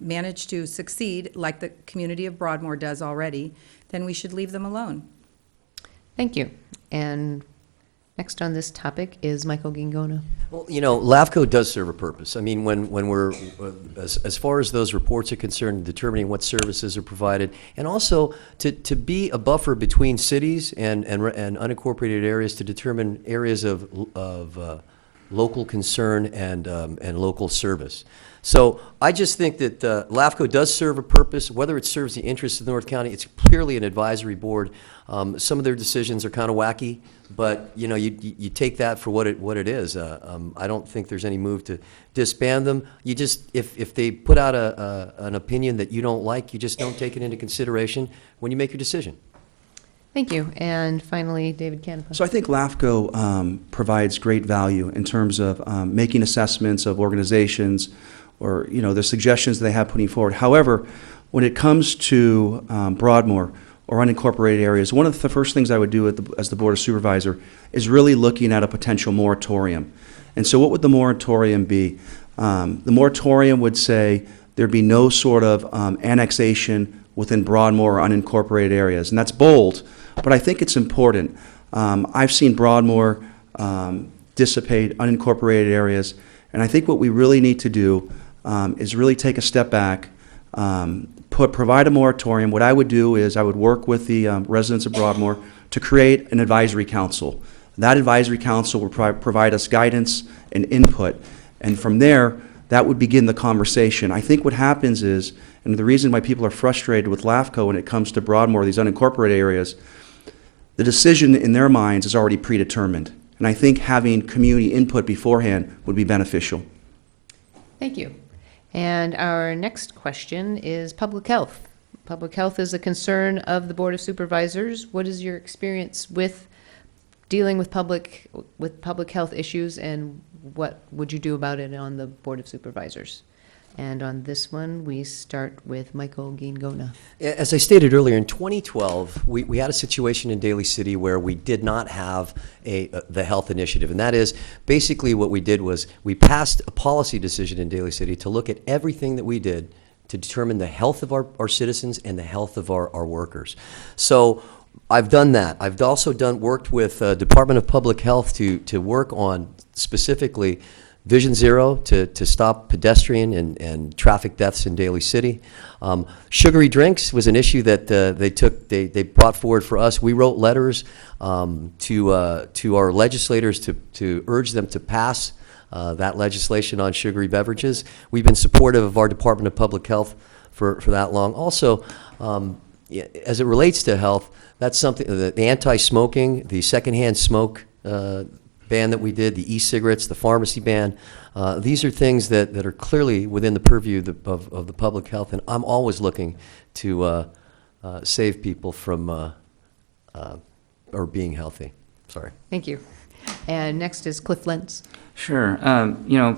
manage to succeed, like the community of Broadmoor does already, then we should leave them alone. Thank you. And next on this topic is Michael Gingona. Well, LAFCO does serve a purpose. I mean, when we're, as far as those reports are concerned, determining what services are provided, and also to be a buffer between cities and unincorporated areas to determine areas of local concern and local service. So I just think that LAFCO does serve a purpose. Whether it serves the interests of North County, it's clearly an advisory board. Some of their decisions are kind of wacky, but you take that for what it is. I don't think there's any move to disband them. You just, if they put out an opinion that you don't like, you just don't take it into consideration when you make your decision. Thank you. And finally, David Canepa. So I think LAFCO provides great value in terms of making assessments of organizations or, the suggestions they have putting forward. However, when it comes to Broadmoor or unincorporated areas, one of the first things I would do as the Board of Supervisor is really looking at a potential moratorium. And so what would the moratorium be? The moratorium would say there'd be no sort of annexation within Broadmoor or unincorporated areas. And that's bold, but I think it's important. I've seen Broadmoor dissipate unincorporated areas, and I think what we really need to do is really take a step back, provide a moratorium. What I would do is I would work with the residents of Broadmoor to create an advisory council. That advisory council would provide us guidance and input, and from there, that would begin the conversation. I think what happens is, and the reason why people are frustrated with LAFCO when it comes to Broadmoor, these unincorporated areas, the decision in their minds is already predetermined. And I think having community input beforehand would be beneficial. Thank you. And our next question is public health. Public health is a concern of the Board of Supervisors. What is your experience with dealing with public health issues, and what would you do about it on the Board of Supervisors? And on this one, we start with Michael Gingona. As I stated earlier, in 2012, we had a situation in Daly City where we did not have the health initiative. And that is, basically what we did was we passed a policy decision in Daly City to look at everything that we did to determine the health of our citizens and the health of our workers. So I've done that. I've also worked with Department of Public Health to work on specifically Vision Zero to stop pedestrian and traffic deaths in Daly City. Sugary drinks was an issue that they brought forward for us. We wrote letters to our legislators to urge them to pass that legislation on sugary beverages. We've been supportive of our Department of Public Health for that long. Also, as it relates to health, that's something, the anti-smoking, the secondhand smoke ban that we did, the e-cigarettes, the pharmacy ban. These are things that are clearly within the purview of the public health, and I'm always looking to save people from or being healthy. Sorry. Thank you. And next is Cliff Lentz. Sure.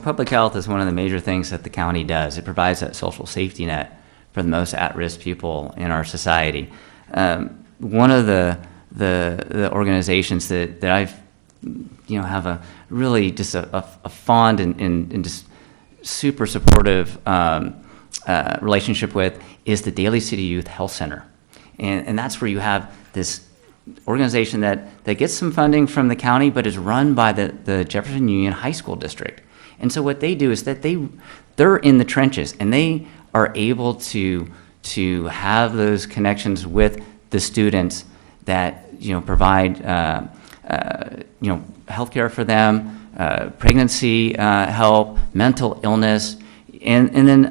Public health is one of the major things that the county does. It provides that social safety net for the most at-risk people in our society. One of the organizations that I've have a really just a fond and just super supportive relationship with is the Daly City Youth Health Center. And that's where you have this organization that gets some funding from the county but is run by the Jefferson Union High School District. And so what they do is that they're in the trenches and they are able to have those connections with the students that provide healthcare for them, pregnancy help, mental illness, and then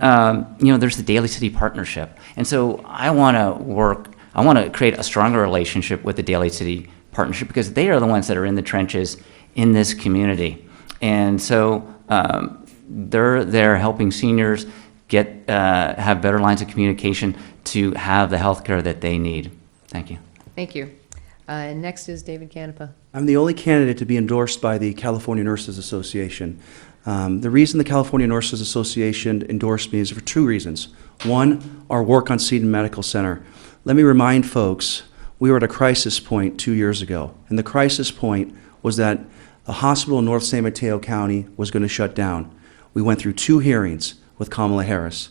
there's the Daly City Partnership. And so I want to create a stronger relationship with the Daly City Partnership because they are the ones that are in the trenches in this community. And so they're there helping seniors have better lines of communication to have the health care that they need. Thank you. Thank you. And next is David Canepa. I'm the only candidate to be endorsed by the California Nurses Association. The reason the California Nurses Association endorsed me is for two reasons. One, our work on Seton Medical Center. Let me remind folks, we were at a crisis point 2 years ago, and the crisis point was that the hospital in North San Mateo County was going to shut down. We went through 2 hearings with Kamala Harris.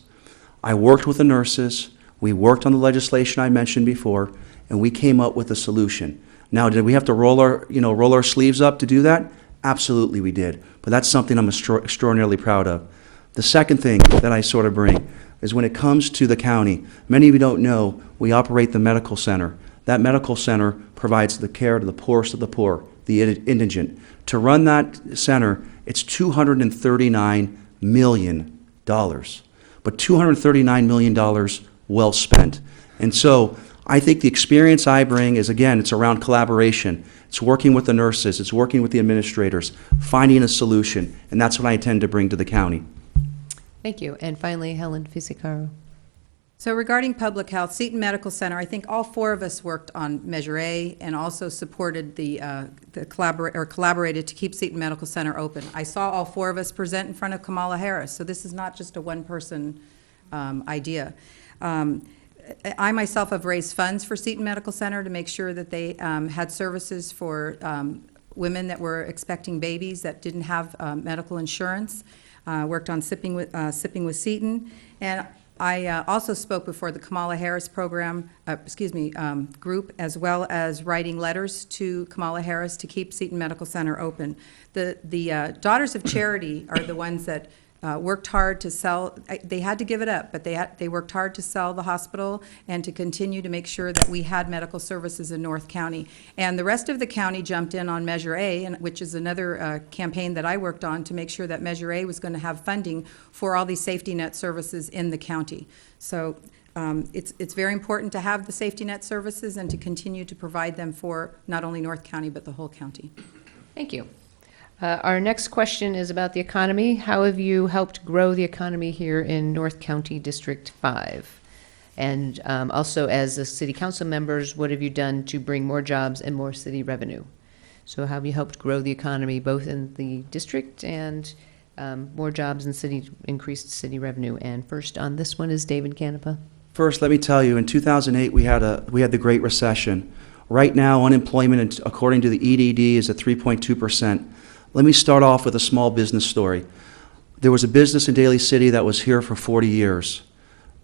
I worked with the nurses, we worked on the legislation I mentioned before, and we came up with a solution. Now, did we have to roll our sleeves up to do that? Absolutely we did, but that's something I'm extraordinarily proud of. The second thing that I sort of bring is when it comes to the county, many of you don't know, we operate the medical center. That medical center provides the care to the poorest of the poor, the indigent. To run that center, it's $239 million, but $239 million well spent. And so I think the experience I bring is, again, it's around collaboration. It's working with the nurses, it's working with the administrators, finding a solution, and that's what I intend to bring to the county. Thank you. And finally, Helen Fisicaro. So regarding public health, Seton Medical Center, I think all 4 of us worked on Measure A and also supported collaborated to keep Seton Medical Center open. I saw all 4 of us present in front of Kamala Harris, so this is not just a one-person idea. I myself have raised funds for Seton Medical Center to make sure that they had services for women that were expecting babies that didn't have medical insurance. Worked on Sipping with Seton, and I also spoke before the Kamala Harris program, group, as well as writing letters to Kamala Harris to keep Seton Medical Center open. The Daughters of Charity are the ones that worked hard to sell. They had to give it up, but they worked hard to sell the hospital and to continue to make sure that we had medical services in North County. And the rest of the county jumped in on Measure A, which is another campaign that I worked on to make sure that Measure A was going to have funding for all these safety net services in the county. So it's very important to have the safety net services and to continue to provide them for not only North County, but the whole county. Thank you. Our next question is about the economy. How have you helped grow the economy here in North County District 5? And also, as the city council members, what have you done to bring more jobs and more city revenue? So how have you helped grow the economy both in the district and more jobs and increased city revenue? And first on this one is David Canepa. First, let me tell you, in 2008, we had the Great Recession. Right now, unemployment, according to the EDD, is at 3.2%. Let me start off with a small business story. There was a business in Daly City that was here for 40 years.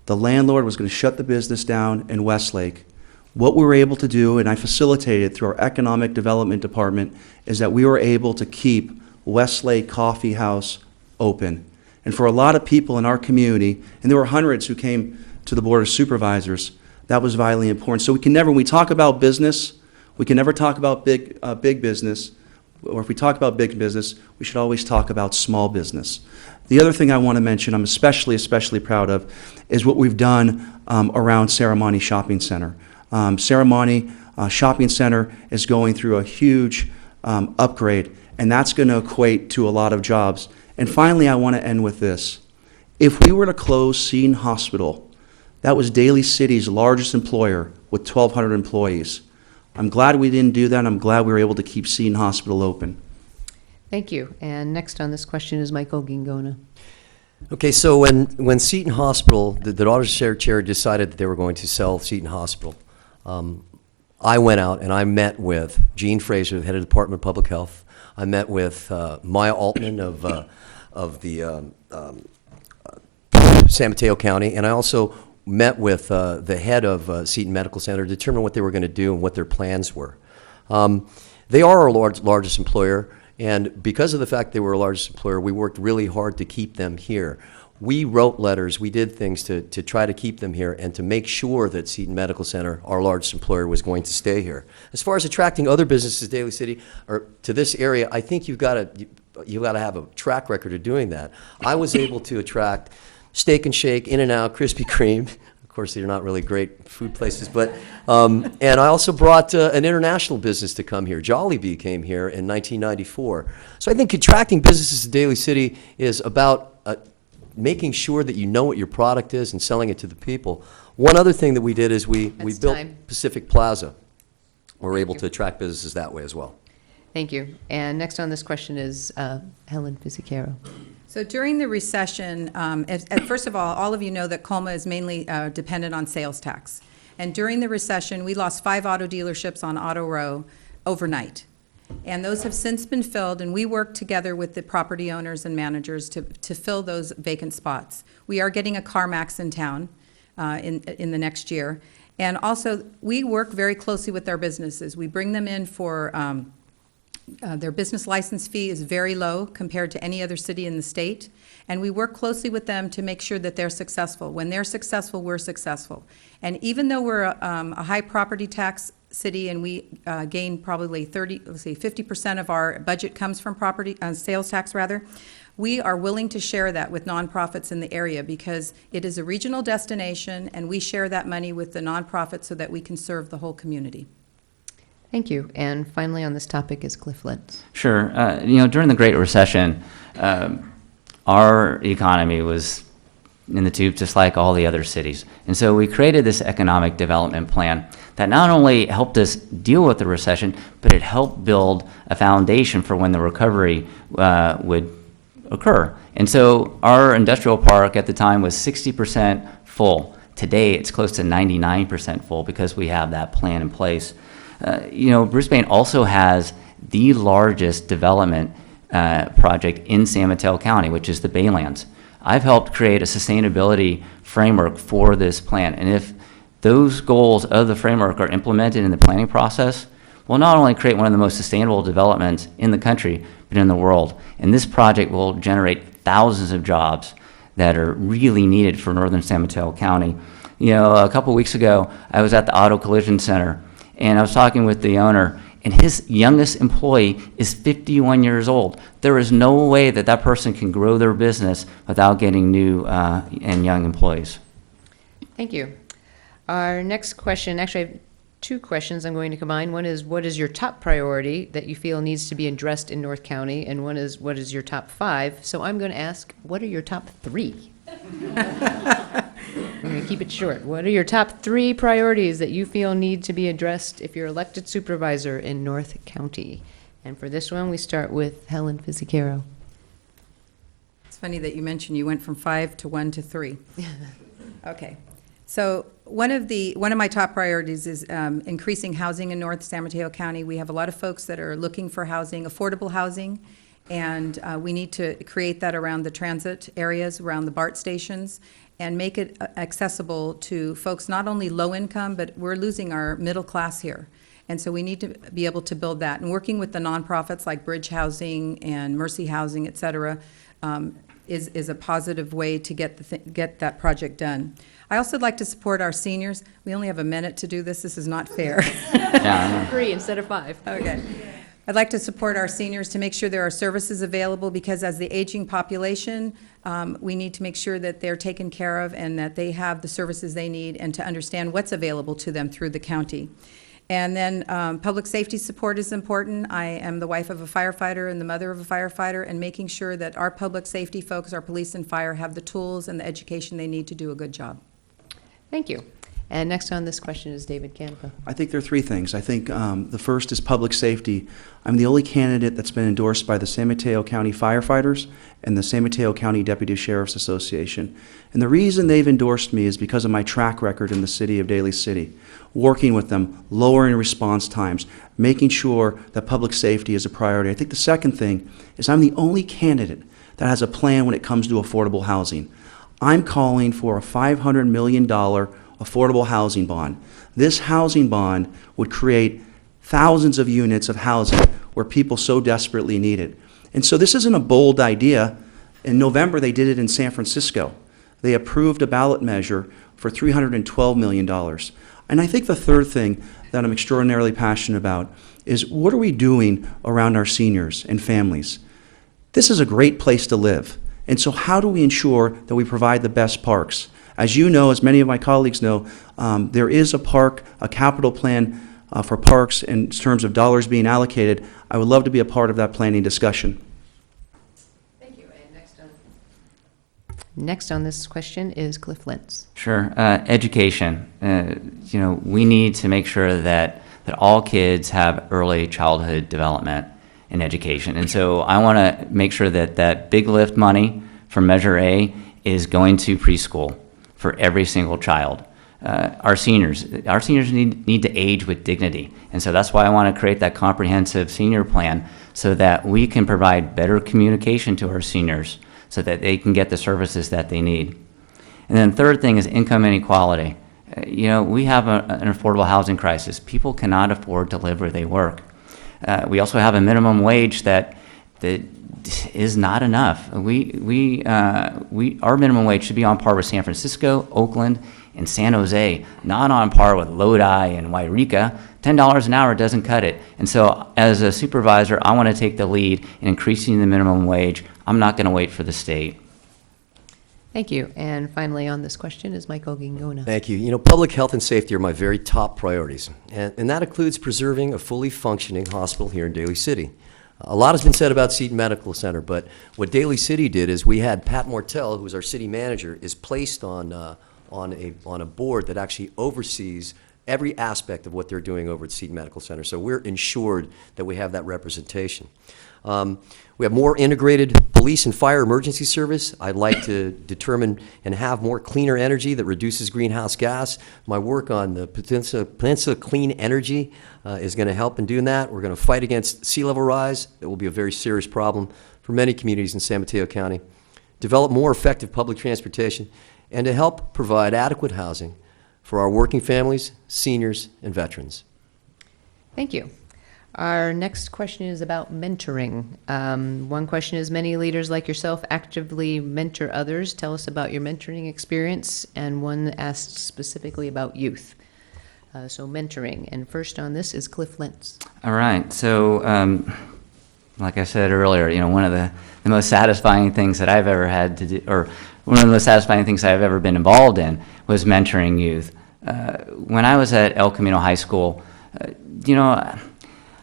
The landlord was going to shut the business down in Westlake. What we were able to do, and I facilitated through our economic development department, is that we were able to keep Westlake Coffee House open. And for a lot of people in our community, and there were hundreds who came to the Board of Supervisors, that was vitally important. So when we talk about business, we can never talk about big business, or if we talk about big business, we should always talk about small business. The other thing I want to mention, I'm especially proud of, is what we've done around Serramonte Shopping Center. Serramonte Shopping Center is going through a huge upgrade, and that's going to equate to a lot of jobs. And finally, I want to end with this. If we were to close Seton Hospital, that was Daly City's largest employer with 1,200 employees. I'm glad we didn't do that. I'm glad we were able to keep Seton Hospital open. Thank you. And next on this question is Michael Gingona. Okay, so when Seton Hospital, the Daughters of Charity decided that they were going to sell Seton Hospital, I went out and I met with Gene Fraser, the head of the Department of Public Health. I met with Maya Altman of the San Mateo County, and I also met with the head of Seton Medical Center to determine what they were going to do and what their plans were. They are our largest employer, and because of the fact they were our largest employer, we worked really hard to keep them here. We wrote letters, we did things to try to keep them here and to make sure that Seton Medical Center, our largest employer, was going to stay here. As far as attracting other businesses to Daly City or to this area, I think you've got to have a track record of doing that. I was able to attract Steak and Shake, In-N-Out, Krispy Kreme, Of course, they're not really great food places, but, and I also brought an international business to come here. Jollibee came here in 1994. So I think attracting businesses to Daly City is about making sure that you know what your product is and selling it to the people. One other thing that we did is we That's built time. Pacific Plaza. We're able you. to attract businesses that way as well. Thank you. And next on this question is Helen Fisicaro. So during the recession, first of all of you know that Colma is mainly dependent on sales tax. And during the recession, we lost 5 auto dealerships on Auto Row overnight. And those have since been filled, and we worked together with the property owners and managers to fill those vacant spots. We are getting a CarMax in town in the next year. And also, we work very closely with our businesses. We bring them in for their business license fee is very low compared to any other city in the state, and we work closely with them to make sure that they're successful. When they're successful, we're successful. And even though we're a high property tax city and we gain probably 50% of our budget comes from property sales tax rather, we are willing to share that with nonprofits in the area because it is a regional destination, and we share that money with the nonprofits so that we can serve the whole community. Thank you. And finally on this topic is Cliff Lentz. Sure. During the Great Recession, our economy was in the tube just like all the other cities. And so we created this economic development plan that not only helped us deal with the recession, but it helped build a foundation for when the recovery would occur. And so our industrial park at the time was 60% full. Today, it's close to 99% full because we have that plan in place. Brisbane also has the largest development project in San Mateo County, which is the Baylands. I've helped create a sustainability framework for this plan, and if those goals of the framework are implemented in the planning process, we'll not only create one of the most sustainable developments in the country, but in the world. And this project will generate thousands of jobs that are really needed for northern San Mateo County. A couple weeks ago, I was at the Auto Collision Center, and I was talking with the owner, and his youngest employee is 51 years old. There is no way that that person can grow their business without getting new and young employees. Thank you. Our next question, actually I have 2 questions I'm going to combine. One is, what is your top priority that you feel needs to be addressed in North County? And one is, what is your top 5? So I'm going to ask, what are your top 3? I'm going to keep it short. What are your top 3 priorities that you feel need to be addressed if you're elected supervisor in North County? And for this one, we start with Helen Fisicaro. It's funny that you mentioned you went from 5 to 1 to 3. Okay. So one of my top priorities is increasing housing in North San Mateo County. We have a lot of folks that are looking for housing, affordable housing, and we need to create that around the transit areas, around the BART stations, and make it accessible to folks not only low income, but we're losing our middle class here. And so we need to be able to build that. And working with the nonprofits like Bridge Housing and Mercy Housing, et cetera, is a positive way to get that project done. I also would like to support our seniors. We only have a minute to do this. This is not fair. Yeah, I know. 3 instead of 5. Okay. I'd like to support our seniors to make sure there are services available because as the aging population, we need to make sure that they're taken care of and that they have the services they need and to understand what's available to them through the county. And then public safety support is important. I am the wife of a firefighter and the mother of a firefighter, and making sure that our public safety folks, our police and fire, have the tools and the education they need to do a good job. Thank you. And next on this question is David Canepa. I think there are 3 things. I think the first is public safety. I'm the only candidate that's been endorsed by the San Mateo County Firefighters and the San Mateo County Deputy Sheriff's Association. And the reason they've endorsed me is because of my track record in the city of Daly City, working with them, lowering response times, making sure that public safety is a priority. I think the second thing is I'm the only candidate that has a plan when it comes to affordable housing. I'm calling for a $500 million affordable housing bond. This housing bond would create thousands of units of housing where people so desperately need it. And so this isn't a bold idea. In November, they did it in San Francisco. They approved a ballot measure for $312 million. And I think the third thing that I'm extraordinarily passionate about is what are we doing around our seniors and families? This is a great place to live. And so how do we ensure that we provide the best parks, As you know, as many of my colleagues know, there is a capital plan for parks in terms of dollars being allocated. I would love to be a part of that planning discussion. Thank you. And next on this question is Cliff Lentz. Sure. Education. We need to make sure that all kids have early childhood development and education. And so I want to make sure that that big lift money from Measure A is going to preschool for every single child. Our seniors need to age with dignity. And so that's why I want to create that comprehensive senior plan so that we can provide better communication to our seniors so that they can get the services that they need. And then third thing is income inequality. We have an affordable housing crisis. People cannot afford to live where they work. We also have a minimum wage that is not enough. Our minimum wage should be on par with San Francisco, Oakland, and San Jose, not on par with Lodi and Wairika. $10 an hour doesn't cut it. And so as a supervisor, I want to take the lead in increasing the minimum wage. I'm not going to wait for the state. Thank you. And finally on this question is Michael Gingona. Thank you. Public health and safety are my very top priorities, and that includes preserving a fully functioning hospital here in Daly City. A lot has been said about Seton Medical Center, but what Daly City did is we had Pat Mortel, who is our city manager, is placed on a board that actually oversees every aspect of what they're doing over at Seton Medical Center. So we're ensured that we have that representation. We have more integrated police and fire emergency service. I'd like to determine and have more cleaner energy that reduces greenhouse gas. My work on the Peninsula Clean Energy is going to help in doing that. We're going to fight against sea level rise. It will be a very serious problem for many communities in San Mateo County. Develop more effective public transportation, and to help provide adequate housing for our working families, seniors, and veterans. Thank you. Our next question is about mentoring. One question is, many leaders like yourself actively mentor others. Tell us about your mentoring experience. And one asks specifically about youth. So mentoring. And first on this is Cliff Lentz. All right. So, like I said earlier, one of the most satisfying things that I've ever had to do, or one of the most satisfying things I've ever been involved in, was mentoring youth. When I was at El Camino High School,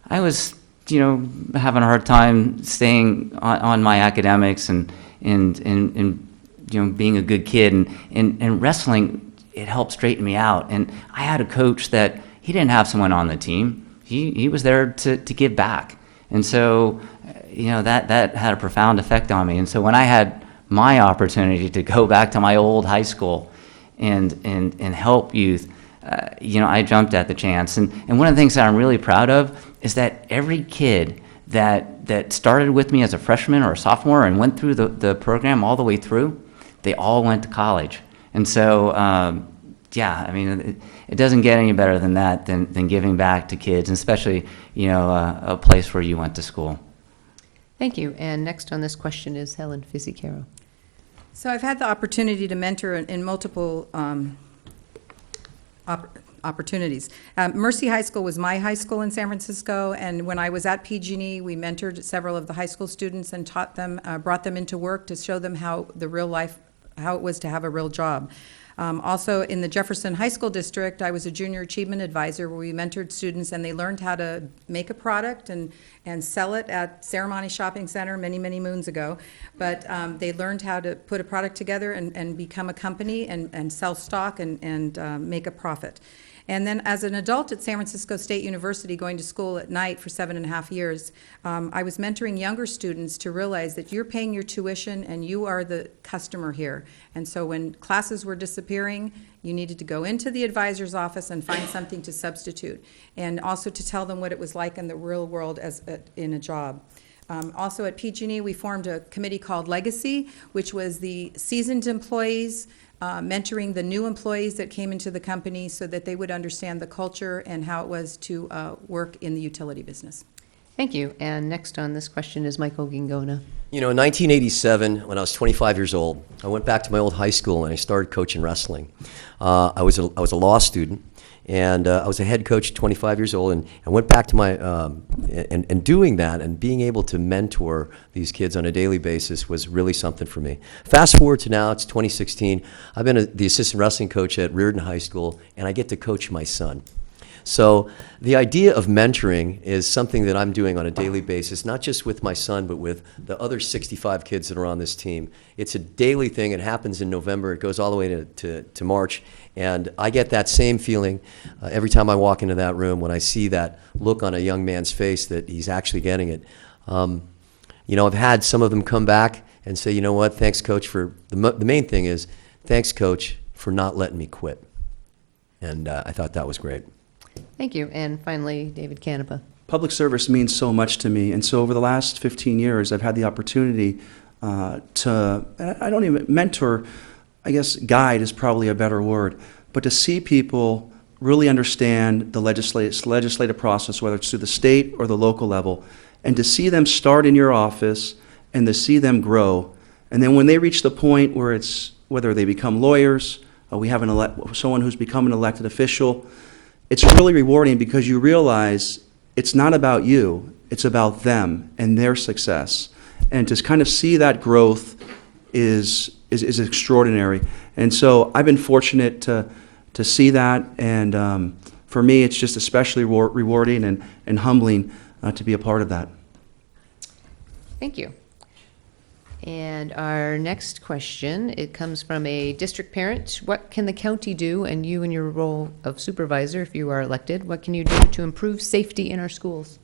I was, having a hard time staying on my academics and being a good kid, and wrestling, it helped straighten me out. And I had a coach that he didn't have someone on the team. He was there to give back. And so, that had a profound effect on me. And so when I had my opportunity to go back to my old high school and help youth, I jumped at the chance. And one of the things that I'm really proud of is that every kid that started with me as a freshman or a sophomore and went through the program all the way through, they all went to college. And so, it doesn't get any better than that, than giving back to kids, and especially, a place where you went to school. Thank you. And next on this question is Helen Fizicaro. So I've had the opportunity to mentor in multiple opportunities. Mercy High School was my high school in San Francisco, and when I was at PG&E, we mentored several of the high school students and taught them, brought them into work to show them how it was to have a real job. Also, in the Jefferson High School District, I was a junior achievement advisor where we mentored students, and they learned how to make a product and sell it at Ceremony Shopping Center many, many moons ago. But they learned how to put a product together and become a company and sell stock and make a profit. And then as an adult at San Francisco State University, going to school at night for 7.5 years, I was mentoring younger students to realize that you're paying your tuition and you are the customer here. And so when classes were disappearing, you needed to go into the advisor's office and find something to substitute, and also to tell them what it was like in the real world in a job. Also at PG&E, we formed a committee called Legacy, which was the seasoned employees mentoring the new employees that came into the company so that they would understand the culture and how it was to work in the utility business. Thank you. And next on this question is Michael Gingona. In 1987, when I was 25 years old, I went back to my old high school and I started coaching wrestling. I was a law student, And I was a head coach at 25 years old, and I went back to my, and doing that and being able to mentor these kids on a daily basis was really something for me. Fast forward to now, it's 2016. I've been the assistant wrestling coach at Reardon High School, and I get to coach my son. So the idea of mentoring is something that I'm doing on a daily basis, not just with my son, but with the other 65 kids that are on this team. It's a daily thing. It happens in November. It goes all the way to March. And I get that same feeling every time I walk into that room when I see that look on a young man's face that he's actually getting it. You know, I've had some of them come back and say, you know what, thanks, Coach, for, the main thing is, thanks, Coach, for not letting me quit. And I thought that was great. Thank you. And finally, David Canepa. Public service means so much to me, and so over the last 15 years, I've had the opportunity to, I don't even, mentor, I guess guide is probably a better word, but to see people really understand the legislative process, whether it's through the state or the local level, and to see them start in your office and to see them grow. And then when they reach the point where it's, whether they become lawyers, we have someone who's become an elected official, it's really rewarding because you realize it's not about you, it's about them and their success. And to kind of see that growth is extraordinary. And so I've been fortunate to see that, and for me it's just especially rewarding and humbling to be a part of that. Thank you. And our next question, it comes from a district parent. What can the county do, and you in your role of supervisor, if you are elected, what can you do to improve safety in our schools?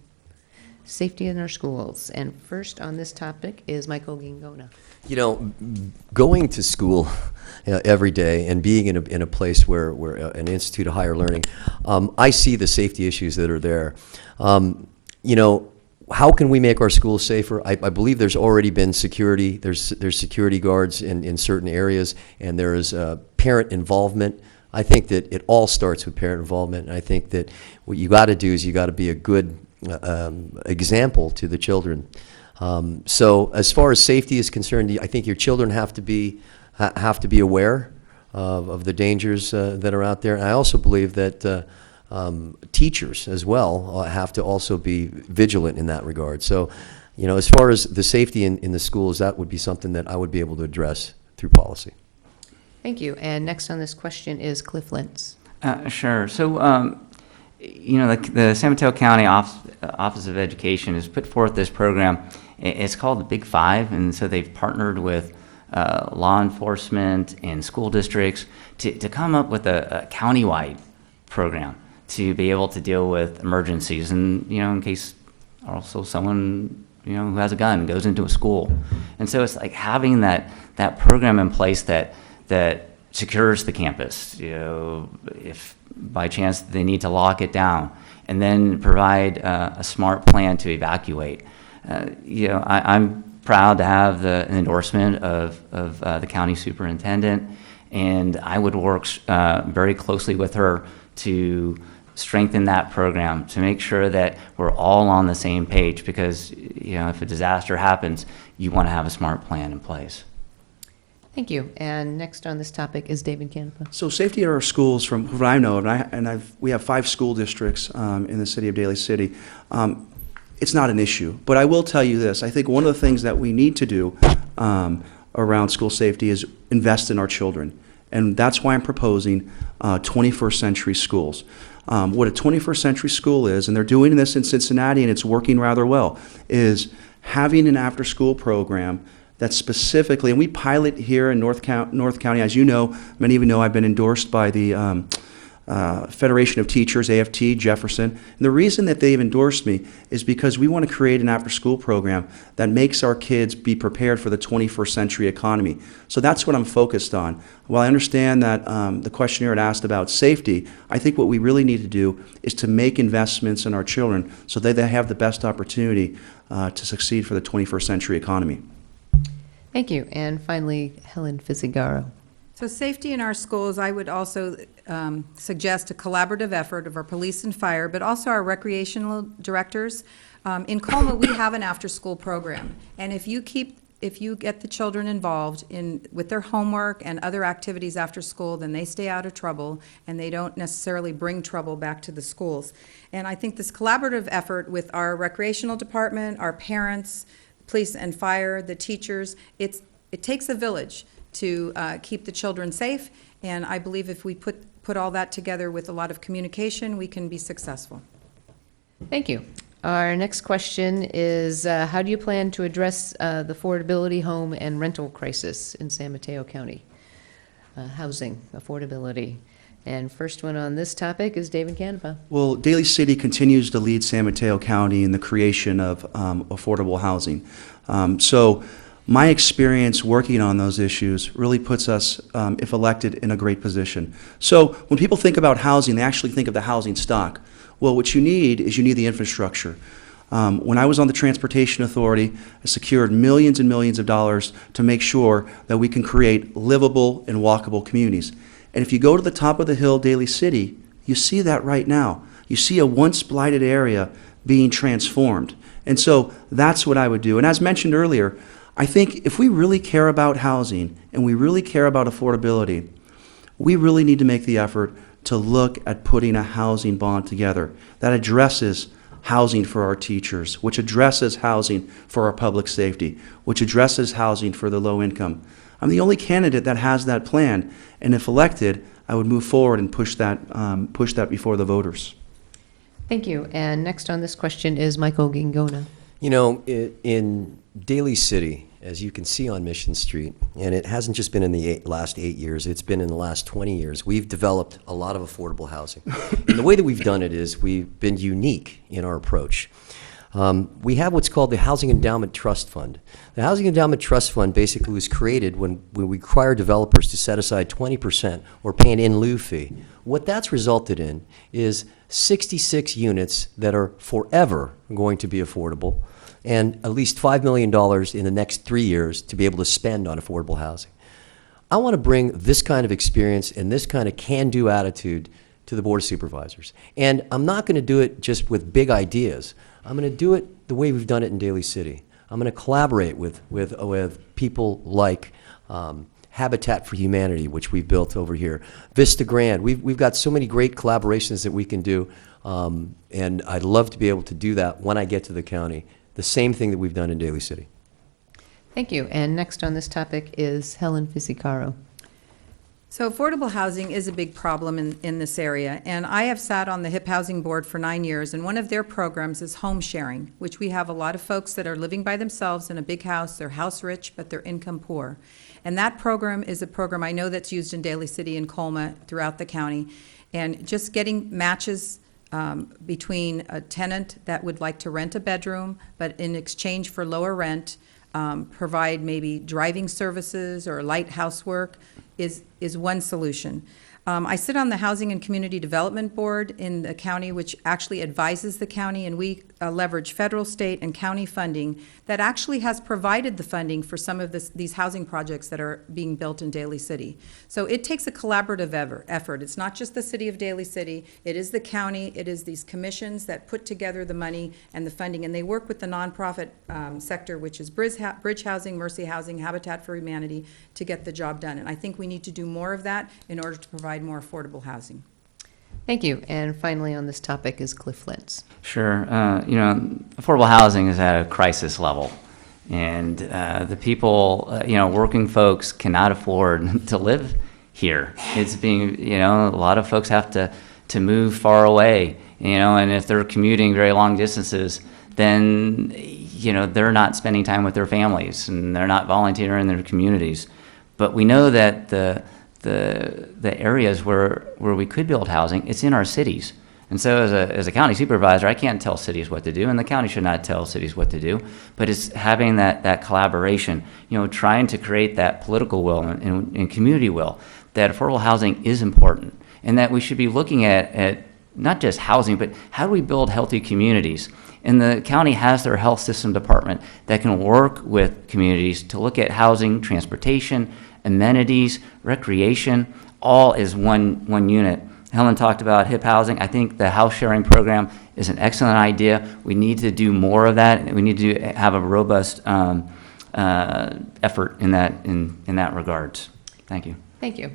Safety in our schools. And first on this topic is Michael Gingona. You know, going to school every day and being in a place where an institute of higher learning, I see the safety issues that are there. You know, how can we make our schools safer? I believe there's already been security. There's security guards in certain areas, and there is parent involvement. I think that it all starts with parent involvement, and I think that what you got to do is you got to be a good example to the children. So as far as safety is concerned, I think your children have to be aware of the dangers that are out there. And I also believe that teachers as well have to also be vigilant in that regard. So, you know, as far as the safety in the schools, that would be something that I would be able to address through policy. Thank you. And next on this question is Cliff Lentz. Sure. So, you know, the San Mateo County Office of Education has put forth this program. It's called the Big Five, and so they've partnered with law enforcement and school districts to come up with a countywide program to be able to deal with emergencies, and you know, in case also someone, you know, who has a gun goes into a school. And so it's like having that program in place that secures the campus, you know, if by chance they need to lock it down, and then provide a smart plan to evacuate. You know, I'm proud to have an endorsement of the county superintendent, and I would work very closely with her to strengthen that program to make sure that we're all on the same page, because you know, if a disaster happens, you want to have a smart plan in place. Thank you. And next on this topic is David Canepa. So safety at our schools, from what I know, we have 5 school districts in the city of Daly City. It's not an issue, but I will tell you this. I think one of the things that we need to do around school safety is invest in our children. And that's why I'm proposing 21st century schools. What a 21st century school is, and they're doing this in Cincinnati and it's working rather well, is having an after-school program that specifically, and we pilot here in North County, as you know, many of you know, I've been endorsed by the Federation of Teachers, AFT, Jefferson. And the reason that they've endorsed me is because we want to create an after-school program that makes our kids be prepared for the 21st century economy. So that's what I'm focused on. While I understand that the questioner had asked about safety, I think what we really need to do is to make investments in our children so that they have the best opportunity to succeed for the 21st century economy. Thank you. And finally, Helen Fizzigaro. So safety in our schools, I would also suggest a collaborative effort of our police and fire, but also our recreational directors. In Colma, we have an after-school program, and if you keep if you get the children involved with their homework and other activities after school, then they stay out of trouble, and they don't necessarily bring trouble back to the schools. And I think this collaborative effort with our recreational department, our parents, police and fire, the teachers, it takes a village to keep the children safe, and I believe if we put all that together with a lot of communication, we can be successful. Thank you. Our next question is, how do you plan to address the affordability, home, and rental crisis in San Mateo County? Housing, affordability. And first one on this topic is David Canepa. Well, Daly City continues to lead San Mateo County in the creation of affordable housing. So my experience working on those issues really puts us, if elected, in a great position. So when people think about housing, they actually think of the housing stock. Well, what you need is you need the infrastructure. When I was on the Transportation Authority, I secured millions and millions of dollars to make sure that we can create livable and walkable communities. And if you go to the top of the hill, Daly City, you see that right now. You see a once blighted area being transformed. And so that's what I would do. And as mentioned earlier, I think if we really care about housing and we really care about affordability, we really need to make the effort to look at putting a housing bond together that addresses housing for our teachers, which addresses housing for our public safety, which addresses housing for the low income. I'm the only candidate that has that plan, and if elected, I would move forward and push that before the voters. Thank you. And next on this question is Michael Gingona. You know, in Daly City, as you can see on Mission Street, and it hasn't just been in the last 8 years, it's been in the last 20 years, we've developed a lot of affordable housing. And the way that we've done it is we've been unique in our approach. We have what's called the Housing Endowment Trust Fund. The Housing Endowment Trust Fund basically was created when we require developers to set aside 20% or pay an in lieu fee. What that's resulted in is 66 units that are forever going to be affordable, and at least $5 million in the next 3 years to be able to spend on affordable housing. I want to bring this kind of experience and this kind of can-do attitude to the Board of Supervisors. And I'm not going to do it just with big ideas. I'm going to do it the way we've done it in Daly City. I'm going to collaborate with people like Habitat for Humanity, which we've built over here. Vista Grand. We've got so many great collaborations that we can do, and I'd love to be able to do that when I get to the county. The same thing that we've done in Daly City. Thank you. And next on this topic is Helen Fisicaro. So affordable housing is a big problem in this area, and I have sat on the HIP Housing Board for 9 years, and one of their programs is home sharing, which we have a lot of folks that are living by themselves in a big house. They're house rich, but they're income poor. And that program is a program I know that's used in Daly City and Colma throughout the county, and just getting matches between a tenant that would like to rent a bedroom, but in exchange for lower rent, provide maybe driving services or light housework is one solution. I sit on the Housing and Community Development Board in the county, which actually advises the county, and we leverage federal, state, and county funding that actually has provided the funding for some of these housing projects that are being built in Daly City. So it takes a collaborative effort. It's not just the city of Daly City, it is the county, it is these commissions that put together the money and the funding, and they work with the nonprofit sector, which is Bridge Housing, Mercy Housing, Habitat for Humanity, to get the job done. And I think we need to do more of that in order to provide more affordable housing. Thank you. And finally on this topic is Cliff Lentz. Sure. Affordable housing is at a crisis level. And the people, working folks cannot afford to live here. It's being, a lot of folks have to move far away, and if they're commuting very long distances, then, they're not spending time with their families and they're not volunteering in their communities. But we know that the areas where we could build housing, it's in our cities. And so as a county supervisor, I can't tell cities what to do, and the county should not tell cities what to do, but it's having that collaboration, trying to create that political will and community will, that affordable housing is important, and that we should be looking at not just housing, but how do we build healthy communities? And the county has their health system department that can work with communities to look at housing, transportation, amenities, recreation, all as one unit. Helen talked about HIP housing. I think the house sharing program is an excellent idea. We need to do more of that. We need to have a robust effort in that regards. Thank you. Thank you.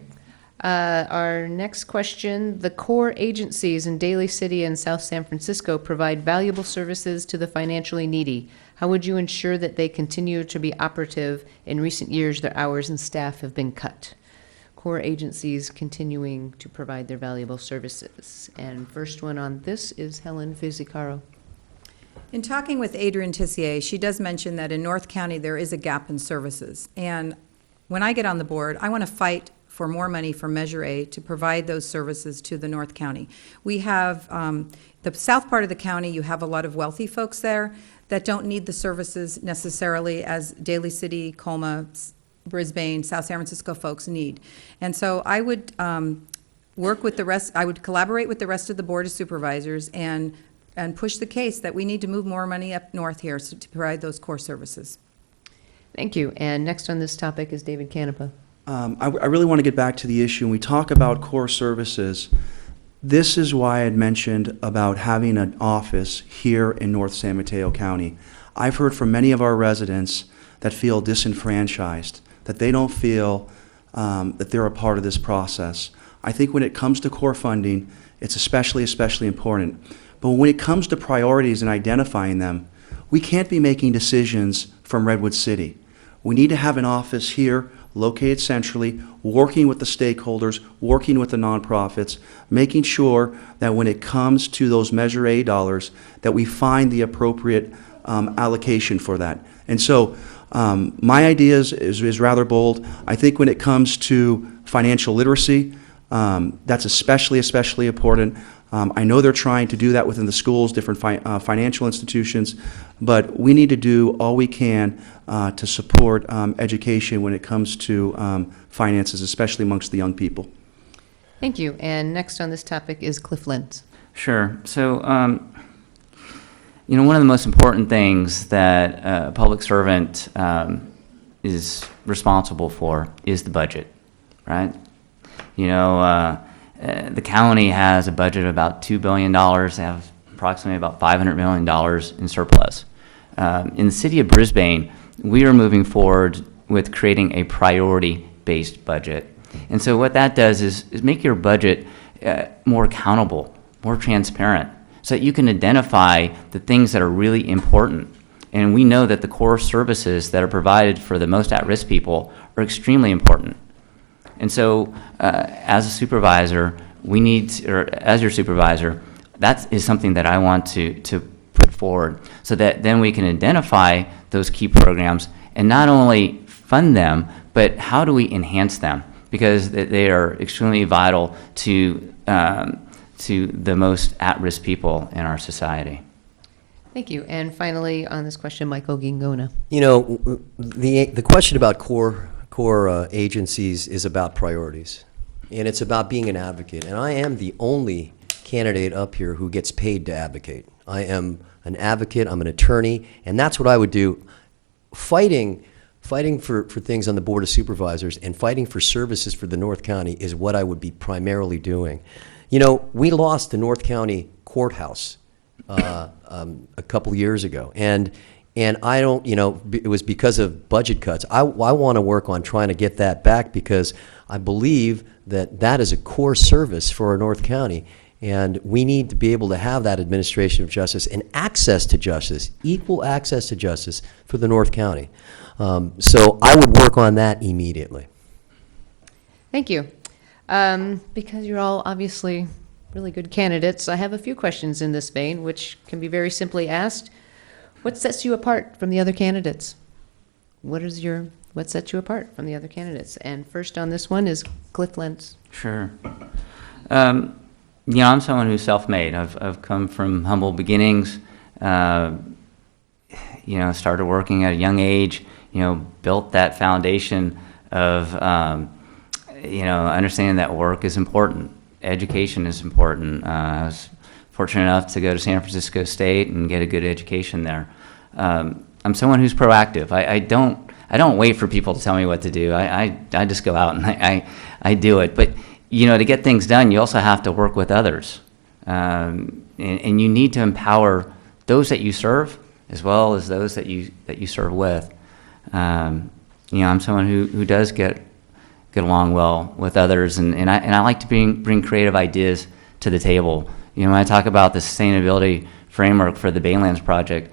Our next question, the core agencies in Daly City and South San Francisco provide valuable services to the financially needy. How would you ensure that they continue to be operative? In recent years, their hours and staff have been cut. Core agencies continuing to provide their valuable services. And first one on this is Helen Fizicaro. In talking with Adrienne Tissier, she does mention that in North County, there is a gap in services. And when I get on the board, I want to fight for more money for Measure A to provide those services to the North County. We have, the south part of the county, you have a lot of wealthy folks there that don't need the services necessarily as Daly City, Colma, Brisbane, South San Francisco folks need. And so I would work with the rest, I would collaborate with the rest of the Board of Supervisors and push the case that we need to move more money up north here to provide those core services. Thank you. And next on this topic is David Canepa. I really want to get back to the issue. When we talk about core services, this is why I had mentioned about having an office here in North San Mateo County. I've heard from many of our residents that feel disenfranchised, that they don't feel that they're a part of this process. I think when it comes to core funding, it's especially important. But when it comes to priorities and identifying them, we can't be making decisions from Redwood City. We need to have an office here located centrally, working with the stakeholders, working with the nonprofits, making sure that when it comes to those Measure A dollars, that we find the appropriate allocation for that. And so my idea is rather bold. I think when it comes to financial literacy, that's especially important. I know they're trying to do that within the schools, different financial institutions, but we need to do all we can to support education when it comes to finances, especially amongst the young people. Thank you. And next on this topic is Cliff Lentz. Sure. So, one of the most important things that a public servant is responsible for is the budget, right? The county has a budget of about $2 billion. They have approximately about $500 million in surplus. In the city of Brisbane, we are moving forward with creating a priority-based budget. And so what that does is make your budget more accountable, more transparent, so that you can identify the things that are really important. And we know that the core services that are provided for the most at-risk people are extremely important. And so as a supervisor, as your supervisor, that is something that I want to put forward so that then we can identify those key programs and not only fund them, but how do we enhance them? Because they are extremely vital to the most at-risk people in our society. Thank you. And finally, on this question, Michael Gingona. The question about core agencies is about priorities, and it's about being an advocate. And I am the only candidate up here who gets paid to advocate. I am an advocate, I'm an attorney, and that's what I would do. Fighting for things on the Board of Supervisors and fighting for services for the North County is what I would be primarily doing. We lost the North County courthouse a couple years ago, and I don't, it was because of budget cuts. I want to work on trying to get that back because I believe that is a core service for our North County. And we need to be able to have that administration of justice and access to justice, equal access to justice for the North County. So I would work on that immediately. Thank you. Because you're all obviously really good candidates, I have a few questions in this vein, which can be very simply asked. What sets you apart from the other candidates? What sets you apart from the other candidates? And first on this one is Cliff Lentz. Sure. I'm someone who's self-made. I've come from humble beginnings. Started working at a young age. Built that foundation of understanding that work is important, education is important. I was fortunate enough to go to San Francisco State and get a good education there. I'm someone who's proactive. I don't wait for people to tell me what to do. I just go out and I do it. But to get things done, you also have to work with others, and you need to empower those that you serve as well as those that you serve with. I'm someone who does get along well with others, and I like to bring creative ideas to the table. When I talk about the sustainability framework for the Baylands project,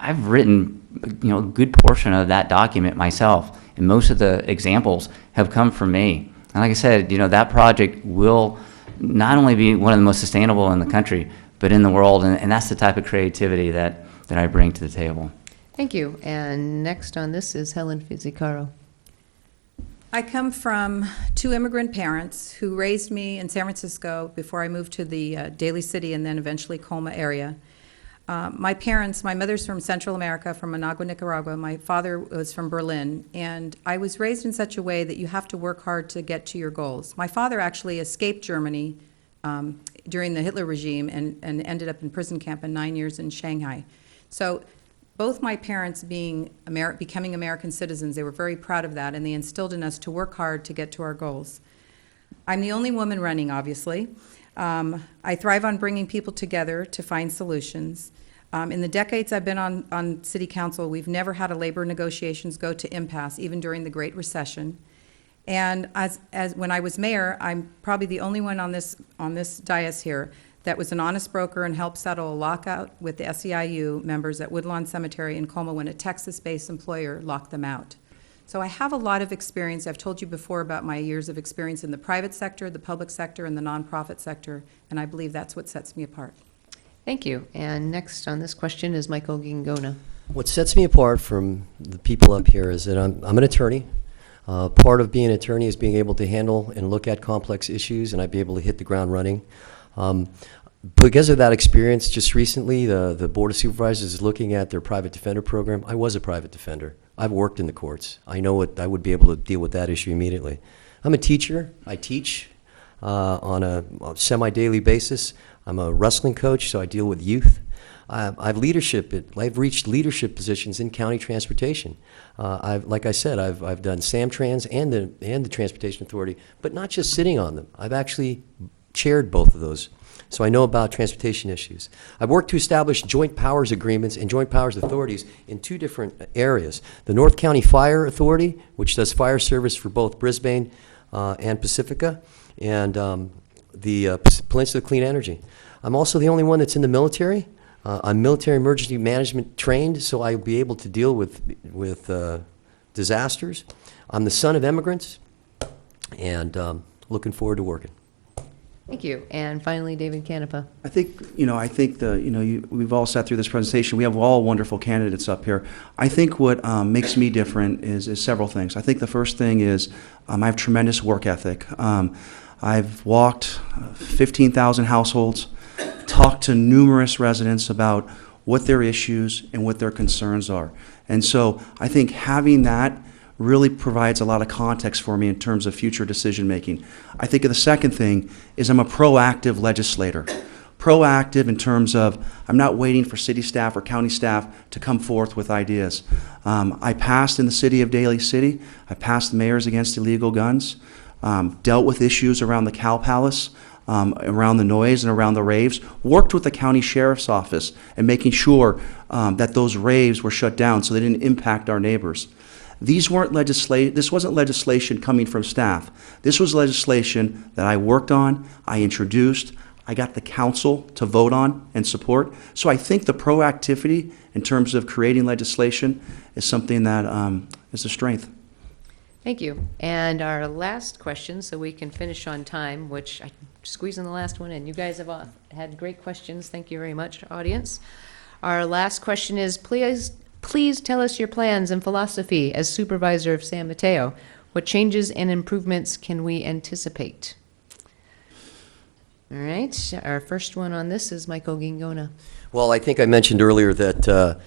I've written, a good portion of that document myself, and most of the examples have come from me. And like I said, that project will not only be one of the most sustainable in the country, but in the world, and that's the type of creativity that I bring to the table. Thank you. And next on this is Helen Fizzicaro. I come from two immigrant parents who raised me in San Francisco before I moved to the Daly City and then eventually Colma area. My mother's from Central America, from Managua, Nicaragua. My father was from Berlin. And I was raised in such a way that you have to work hard to get to your goals. My father actually escaped Germany during the Hitler regime and ended up in prison camp in 9 years in Shanghai. So both my parents becoming American citizens, they were very proud of that, and they instilled in us to work hard to get to our goals. I'm the only woman running, obviously. I thrive on bringing people together to find solutions. In the decades I've been on city council, we've never had a labor negotiations go to impasse, even during the Great Recession. And as when I was mayor, I'm probably the only one on this dais here that was an honest broker and helped settle a lockout with the SEIU members at Woodlawn Cemetery in Colma when a Texas-based employer locked them out. So I have a lot of experience. I've told you before about my years of experience in the private sector, the public sector, and the nonprofit sector, and I believe that's what sets me apart. Thank you. And next on this question is Michael Gingona. What sets me apart from the people up here is that I'm an attorney. Part of being an attorney is being able to handle and look at complex issues, and I'd be able to hit the ground running. Because of that experience, just recently, the Board of Supervisors is looking at their private defender program. I was a private defender. I've worked in the courts. I know I would be able to deal with that issue immediately. I'm a teacher. I teach on a semi-daily basis. I'm a wrestling coach, so I deal with youth. I've reached leadership positions in county transportation. Like I said, I've done Samtrans and the Transportation Authority, but not just sitting on them. I've actually chaired both of those. So I know about transportation issues. I've worked to establish joint powers agreements and joint powers authorities in two different areas. The North County Fire Authority, which does fire service for both Brisbane and Pacifica, and the Peninsula Clean Energy. I'm also the only one that's in the military. I'm military emergency management trained, so I'll be able to deal with disasters. I'm the son of immigrants, and looking forward to working. Thank you. And finally, David Canepa. I think we've all sat through this presentation. We have all wonderful candidates up here. I think what makes me different is several things. I think the first thing is I have tremendous work ethic. I've walked 15,000 households, talked to numerous residents about what their issues and what their concerns are. And so I think having that really provides a lot of context for me in terms of future decision making. I think the second thing is I'm a proactive legislator. Proactive in terms of I'm not waiting for city staff or county staff to come forth with ideas. I passed in the city of Daly City. I passed the Mayors Against Illegal Guns, dealt with issues around the Cow Palace, around the noise and around the raves, worked with the county sheriff's office and making sure that those raves were shut down so they didn't impact our neighbors. This wasn't legislation coming from staff. This was legislation that I worked on, I introduced, I got the council to vote on and support. So I think the proactivity in terms of creating legislation is something that is a strength. Thank you. And our last question, so we can finish on time, which I squeezed in the last one, and you guys have had great questions. Thank you very much, audience. Our last question is, please tell us your plans and philosophy as supervisor of San Mateo. What changes and improvements can we anticipate? All right, our first one on this is Michael Gingona. Well, I think I mentioned earlier that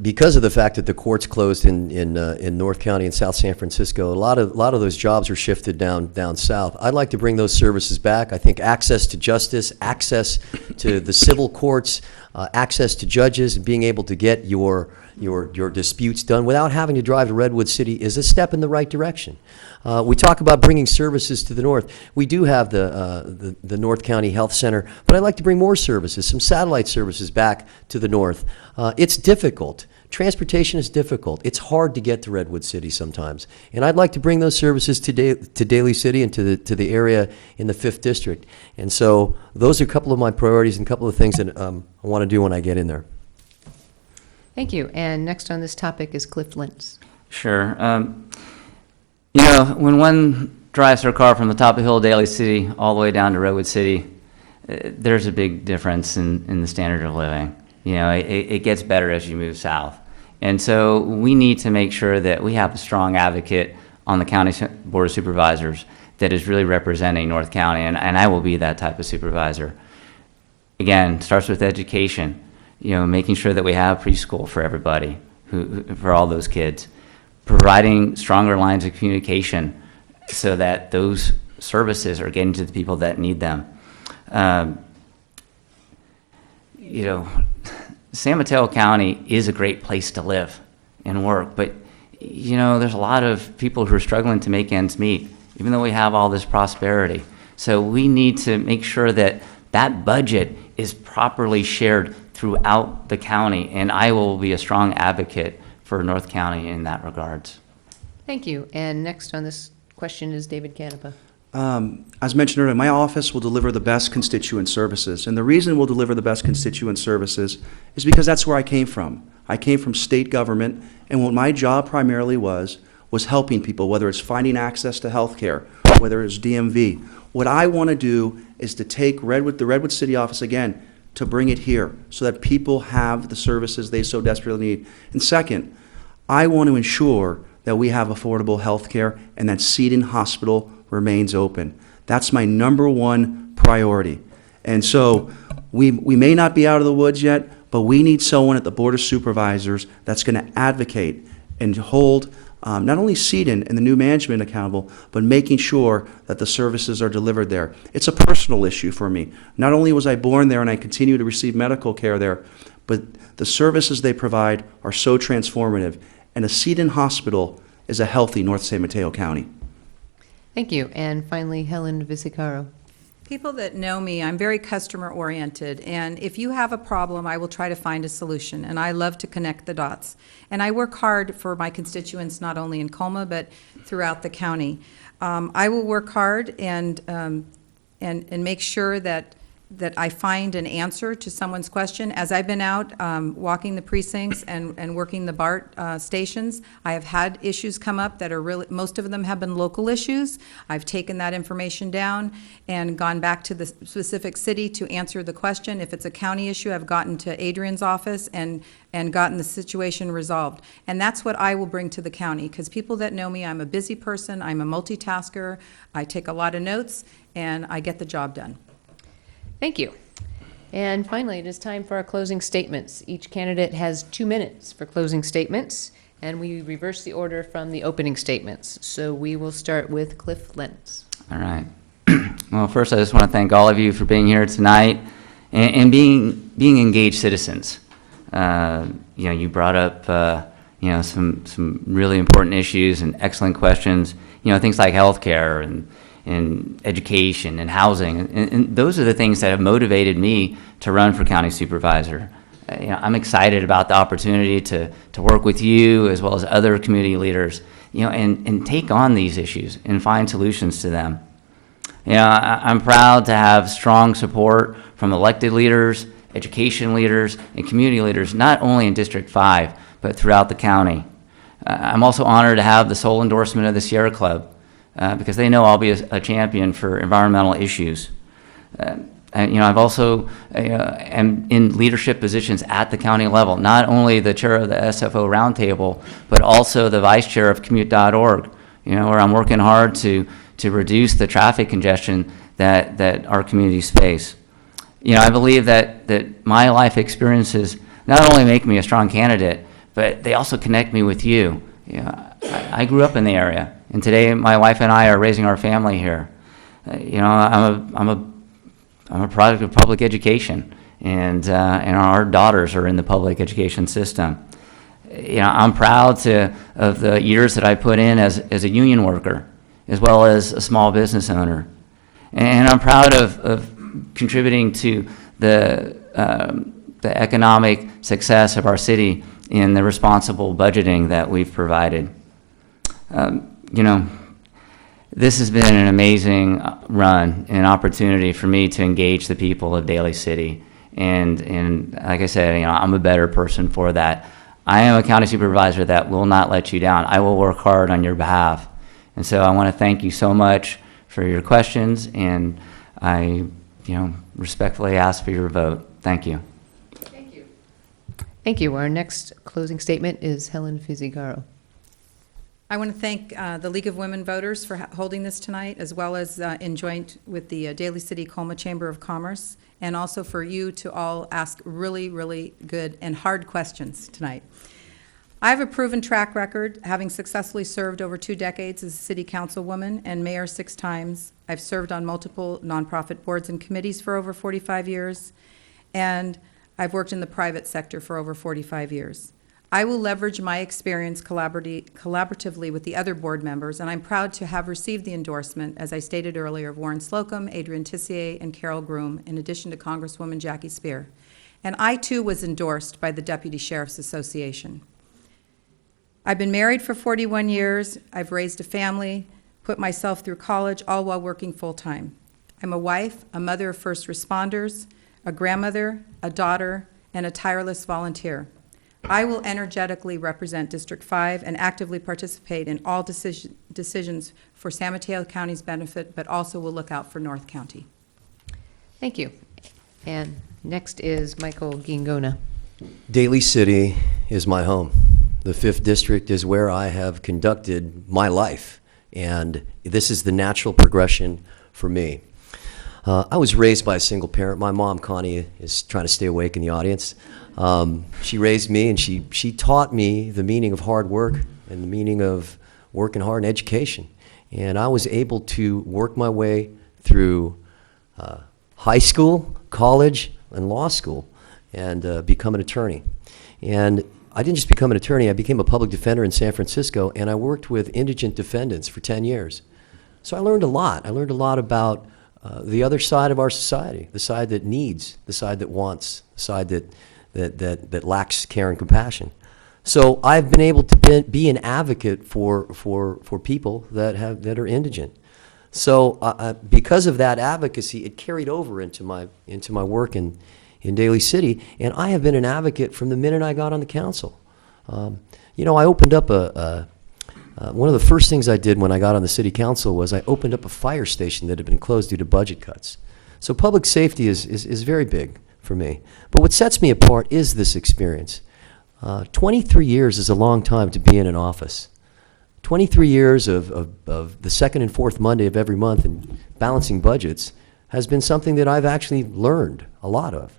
because of the fact that the courts closed in North County and South San Francisco, a lot of those jobs were shifted down south. I'd like to bring those services back. I think access to justice, access to the civil courts, access to judges, and being able to get your disputes done without having to drive to Redwood City is a step in the right direction. We talk about bringing services to the north. We do have the North County Health Center, but I'd like to bring more services, some satellite services back to the north. It's difficult transportation is difficult. It's hard to get to Redwood City sometimes. And I'd like to bring those services to Daly City and to the area in the 5th District. And so those are a couple of my priorities and a couple of things that I want to do when I get in there. Thank you. And next on this topic is Cliff Lentz. Sure. When one drives their car from the top of Hill, Daly City, all the way down to Redwood City, there's a big difference in the standard of living. It gets better as you move south. And so we need to make sure that we have a strong advocate on the county board of supervisors that is really representing North County, and I will be that type of supervisor. Again, starts with education, making sure that we have preschool for everybody, for all those kids, providing stronger lines of communication so that those services are getting to the people that need them. San Mateo County is a great place to live and work, but there's a lot of people who are struggling to make ends meet, even though we have all this prosperity. So we need to make sure that that budget is properly shared throughout the county, and I will be a strong advocate for North County in that regards. Thank you. And next on this question is David Canepa. As mentioned earlier, my office will deliver the best constituent services. And the reason we'll deliver the best constituent services is because that's where I came from. I came from state government, and what my job primarily was helping people, whether it's finding access to health care, whether it's DMV. What I want to do is to take the Redwood City office again, to bring it here so that people have the services they so desperately need. And second, I want to ensure that we have affordable health care and that Seton Hospital remains open. That's my number one priority. And so we may not be out of the woods yet, but we need someone at the Board of Supervisors that's going to advocate and hold not only Seton and the new management accountable, but making sure that the services are delivered there. It's a personal issue for me. Not only was I born there and I continue to receive medical care there, but the services they provide are so transformative. And a Seton Hospital is a healthy North San Mateo County. Thank you. And finally, Helen Visicaro. People that know me, I'm very customer-oriented, and if you have a problem, I will try to find a solution, and I love to connect the dots. And I work hard for my constituents, not only in Colma, but throughout the county. I will work hard and make sure that I find an answer to someone's question. As I've been out walking the precincts and working the BART stations, I have had issues come up that are really, most of them have been local issues. I've taken that information down and gone back to the specific city to answer the question. If it's a county issue, I've gotten to Adrian's office and gotten the situation resolved. And that's what I will bring to the county, because people that know me, I'm a busy person, I'm a multitasker, I take a lot of notes, and I get the job done. Thank you. And finally, it is time for our closing statements. Each candidate has 2 minutes for closing statements, and we reverse the order from the opening statements. So we will start with Cliff Lentz. All right. Well, first, I just want to thank all of you for being here tonight and being engaged citizens. You brought up some really important issues and excellent questions. Things like healthcare and education and housing, and those are the things that have motivated me to run for county supervisor. I'm excited about the opportunity to work with you as well as other community leaders, and take on these issues and find solutions to them. I'm proud to have strong support from elected leaders, education leaders, and community leaders, not only in District 5, but throughout the county. I'm also honored to have the sole endorsement of the Sierra Club, because they know I'll be a champion for environmental issues. I've also am in leadership positions at the county level, not only the chair of the SFO roundtable, but also the vice chair of commute.org, where I'm working hard to reduce the traffic congestion that our communities face. I believe that my life experiences not only make me a strong candidate, but they also connect me with you. I grew up in the area, and today my wife and I are raising our family here. I'm a product of public education, and our daughters are in the public education system. I'm proud of the years that I put in as a union worker, as well as a small business owner, and I'm proud of contributing to the economic success of our city in the responsible budgeting that we've provided. You know, this has been an amazing run and opportunity for me to engage the people of Daly City. And like I said, you know, I'm a better person for that. I am a county supervisor that will not let you down. I will work hard on your behalf. And so I want to thank you so much for your questions, and I, you know, respectfully ask for your vote. Thank you. Thank you. Thank you. Our next closing statement is Helen Fizigaro. I want to thank the League of Women Voters for holding this tonight, as well as in joint with the Daly City Colma Chamber of Commerce, and also for you to all ask really, really good and hard questions tonight. I have a proven track record, having successfully served over 2 decades as a city councilwoman and mayor 6 times. I've served on multiple nonprofit boards and committees for over 45 years, and I've worked in the private sector for over 45 years. I will leverage my experience collaboratively with the other board members, and I'm proud to have received the endorsement, as I stated earlier, of Warren Slocum, Adrian Tissier, and Carol Groom, in addition to Congresswoman Jackie Spear. And I, too, was endorsed by the Deputy Sheriff's Association. I've been married for 41 years. I've raised a family, put myself through college, all while working full-time. I'm a wife, a mother of first responders, a grandmother, a daughter, and a tireless volunteer. I will energetically represent District 5 and actively participate in all decisions for San Mateo County's benefit, but also will look out for North County. Thank you. And next is Michael Gingona. Daly City is my home. The 5th District is where I have conducted my life, and this is the natural progression for me. I was raised by a single parent. My mom, Connie, is trying to stay awake in the audience. She raised me, and she taught me the meaning of hard work and the meaning of working hard in education. And I was able to work my way through high school, college, and law school, and become an attorney. And I didn't just become an attorney, I became a public defender in San Francisco, and I worked with indigent defendants for 10 years. So I learned a lot. I learned a lot about the other side of our society, the side that needs, the side that wants, the side that lacks care and compassion. So I've been able to be an advocate for people that are indigent. So because of that advocacy, it carried over into my work in Daly City, and I have been an advocate from the minute I got on the council. You know, I opened up one of the first things I did when I got on the city council was I opened up a fire station that had been closed due to budget cuts. So public safety is very big for me. But what sets me apart is this experience. 23 years is a long time to be in an office. 23 years of the second and fourth Monday of every month and balancing budgets has been something that I've actually learned a lot of.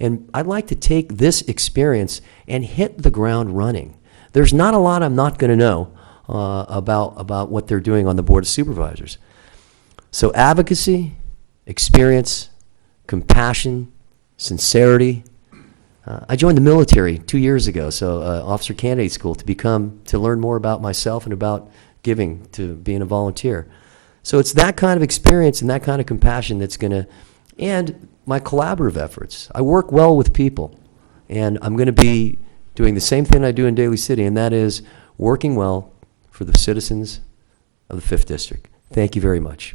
And I'd like to take this experience and hit the ground running. There's not a lot I'm not going to know about what they're doing on the Board of Supervisors. So advocacy, experience, compassion, sincerity. I joined the military 2 years ago, so officer candidate school, to learn more about myself and about giving, to being a volunteer. So it's that kind of experience and that kind of compassion that's going to, and my collaborative efforts. I work well with people, and I'm going to be doing the same thing I do in Daly City, and that is working well for the citizens of the 5th District. Thank you very much.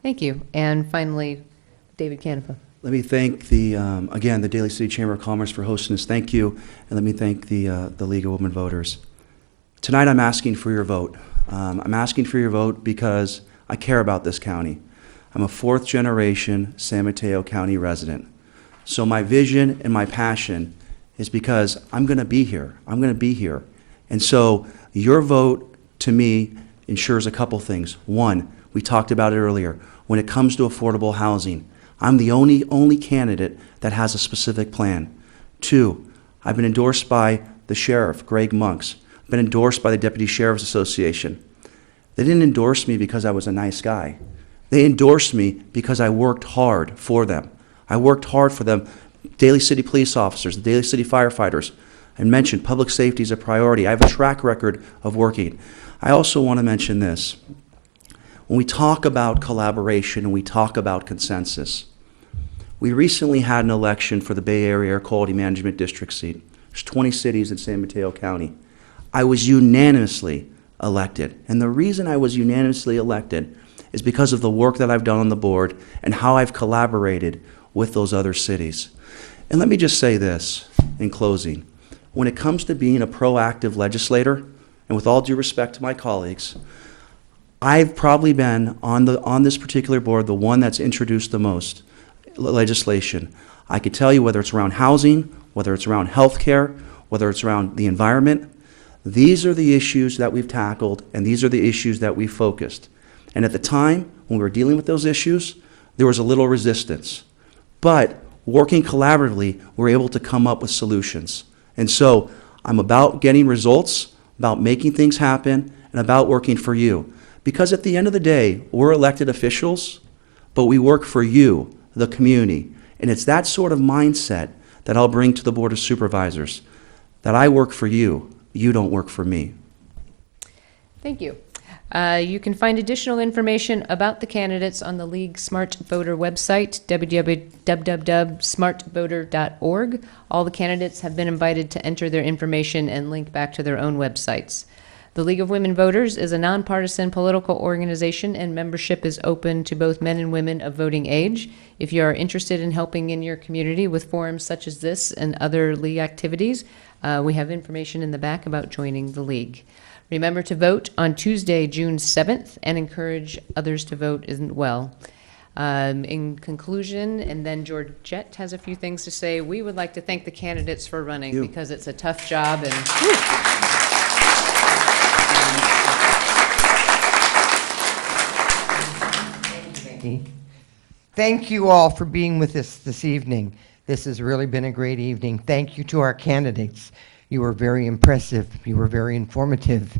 Thank you. And finally, David Canepa. Let me thank again, the Daly City Chamber of Commerce for hosting us. Thank you. And let me thank the League of Women Voters. Tonight I'm asking for your vote. I'm asking for your vote because I care about this county. I'm a 4th generation San Mateo County resident. So my vision and my passion is because I'm going to be here. I'm going to be here. And so your vote to me ensures a couple things. One, we talked about it earlier. When it comes to affordable housing, I'm the only candidate that has a specific plan. 2, I've been endorsed by the sheriff, Greg Monks. I've been endorsed by the Deputy Sheriff's Association. They didn't endorse me because I was a nice guy. They endorsed me because I worked hard for them. I worked hard for them. Daly City police officers, the Daly City firefighters. I mentioned public safety is a priority. I have a track record of working. I also want to mention this. When we talk about collaboration and we talk about consensus, we recently had an election for the Bay Area Air Quality Management District seat. There's 20 cities in San Mateo County. I was unanimously elected. And the reason I was unanimously elected is because of the work that I've done on the board and how I've collaborated with those other cities. And let me just say this in closing. When it comes to being a proactive legislator, and with all due respect to my colleagues, I've probably been on this particular board the one that's introduced the most legislation. I could tell you whether it's around housing, whether it's around health care, whether it's around the environment. These are the issues that we've tackled, and these are the issues that we focused. And at the time, when we were dealing with those issues, there was a little resistance. But working collaboratively, we're able to come up with solutions. And so I'm about getting results, about making things happen, and about working for you. Because at the end of the day, we're elected officials, but we work for you, the community. And it's that sort of mindset that I'll bring to the Board of Supervisors, that I work for you, you don't work for me. Thank you. You can find additional information about the candidates on the League Smart Voter website, www.smartvoter.org. All the candidates have been invited to enter their information and link back to their own websites. The League of Women Voters is a nonpartisan political organization, and membership is open to both men and women of voting age. If you are interested in helping in your community with forums such as this and other League activities, we have information in the back about joining the League. Remember to vote on Tuesday, June 7th, and encourage others to vote as well. In conclusion, and then Georgette has a few things to say, we would like to thank the candidates for running because it's a tough job. And thank you all for being with us this evening. This has really been a great evening. Thank you to our candidates. You were very impressive. You were very informative.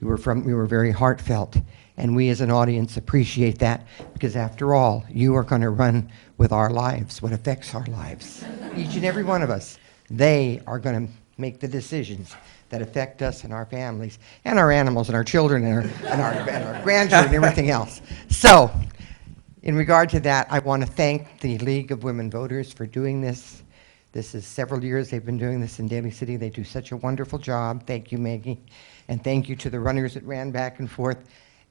You were very heartfelt. And we as an audience appreciate that because after all, you are going to run with our lives, what affects our lives. Each and every one of us. They are going to make the decisions that affect us and our families and our animals and our children and our grandchildren and everything else. So, in regard to that, I want to thank the League of Women Voters for doing this. This is several years they've been doing this in Daly City. They do such a wonderful job. Thank you, Maggie. And thank you to the runners that ran back and forth.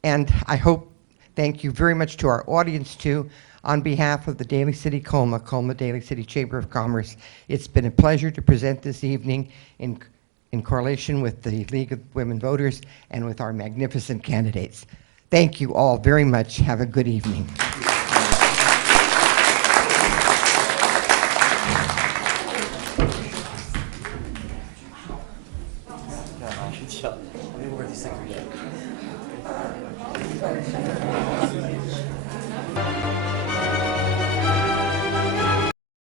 And I hope, thank you very much to our audience, too. On behalf of the Daly City Colma Daly City Chamber of Commerce, it's been a pleasure to present this evening in correlation with the League of Women Voters and with our magnificent candidates. Thank you all very much. Have a good evening. Where these things are.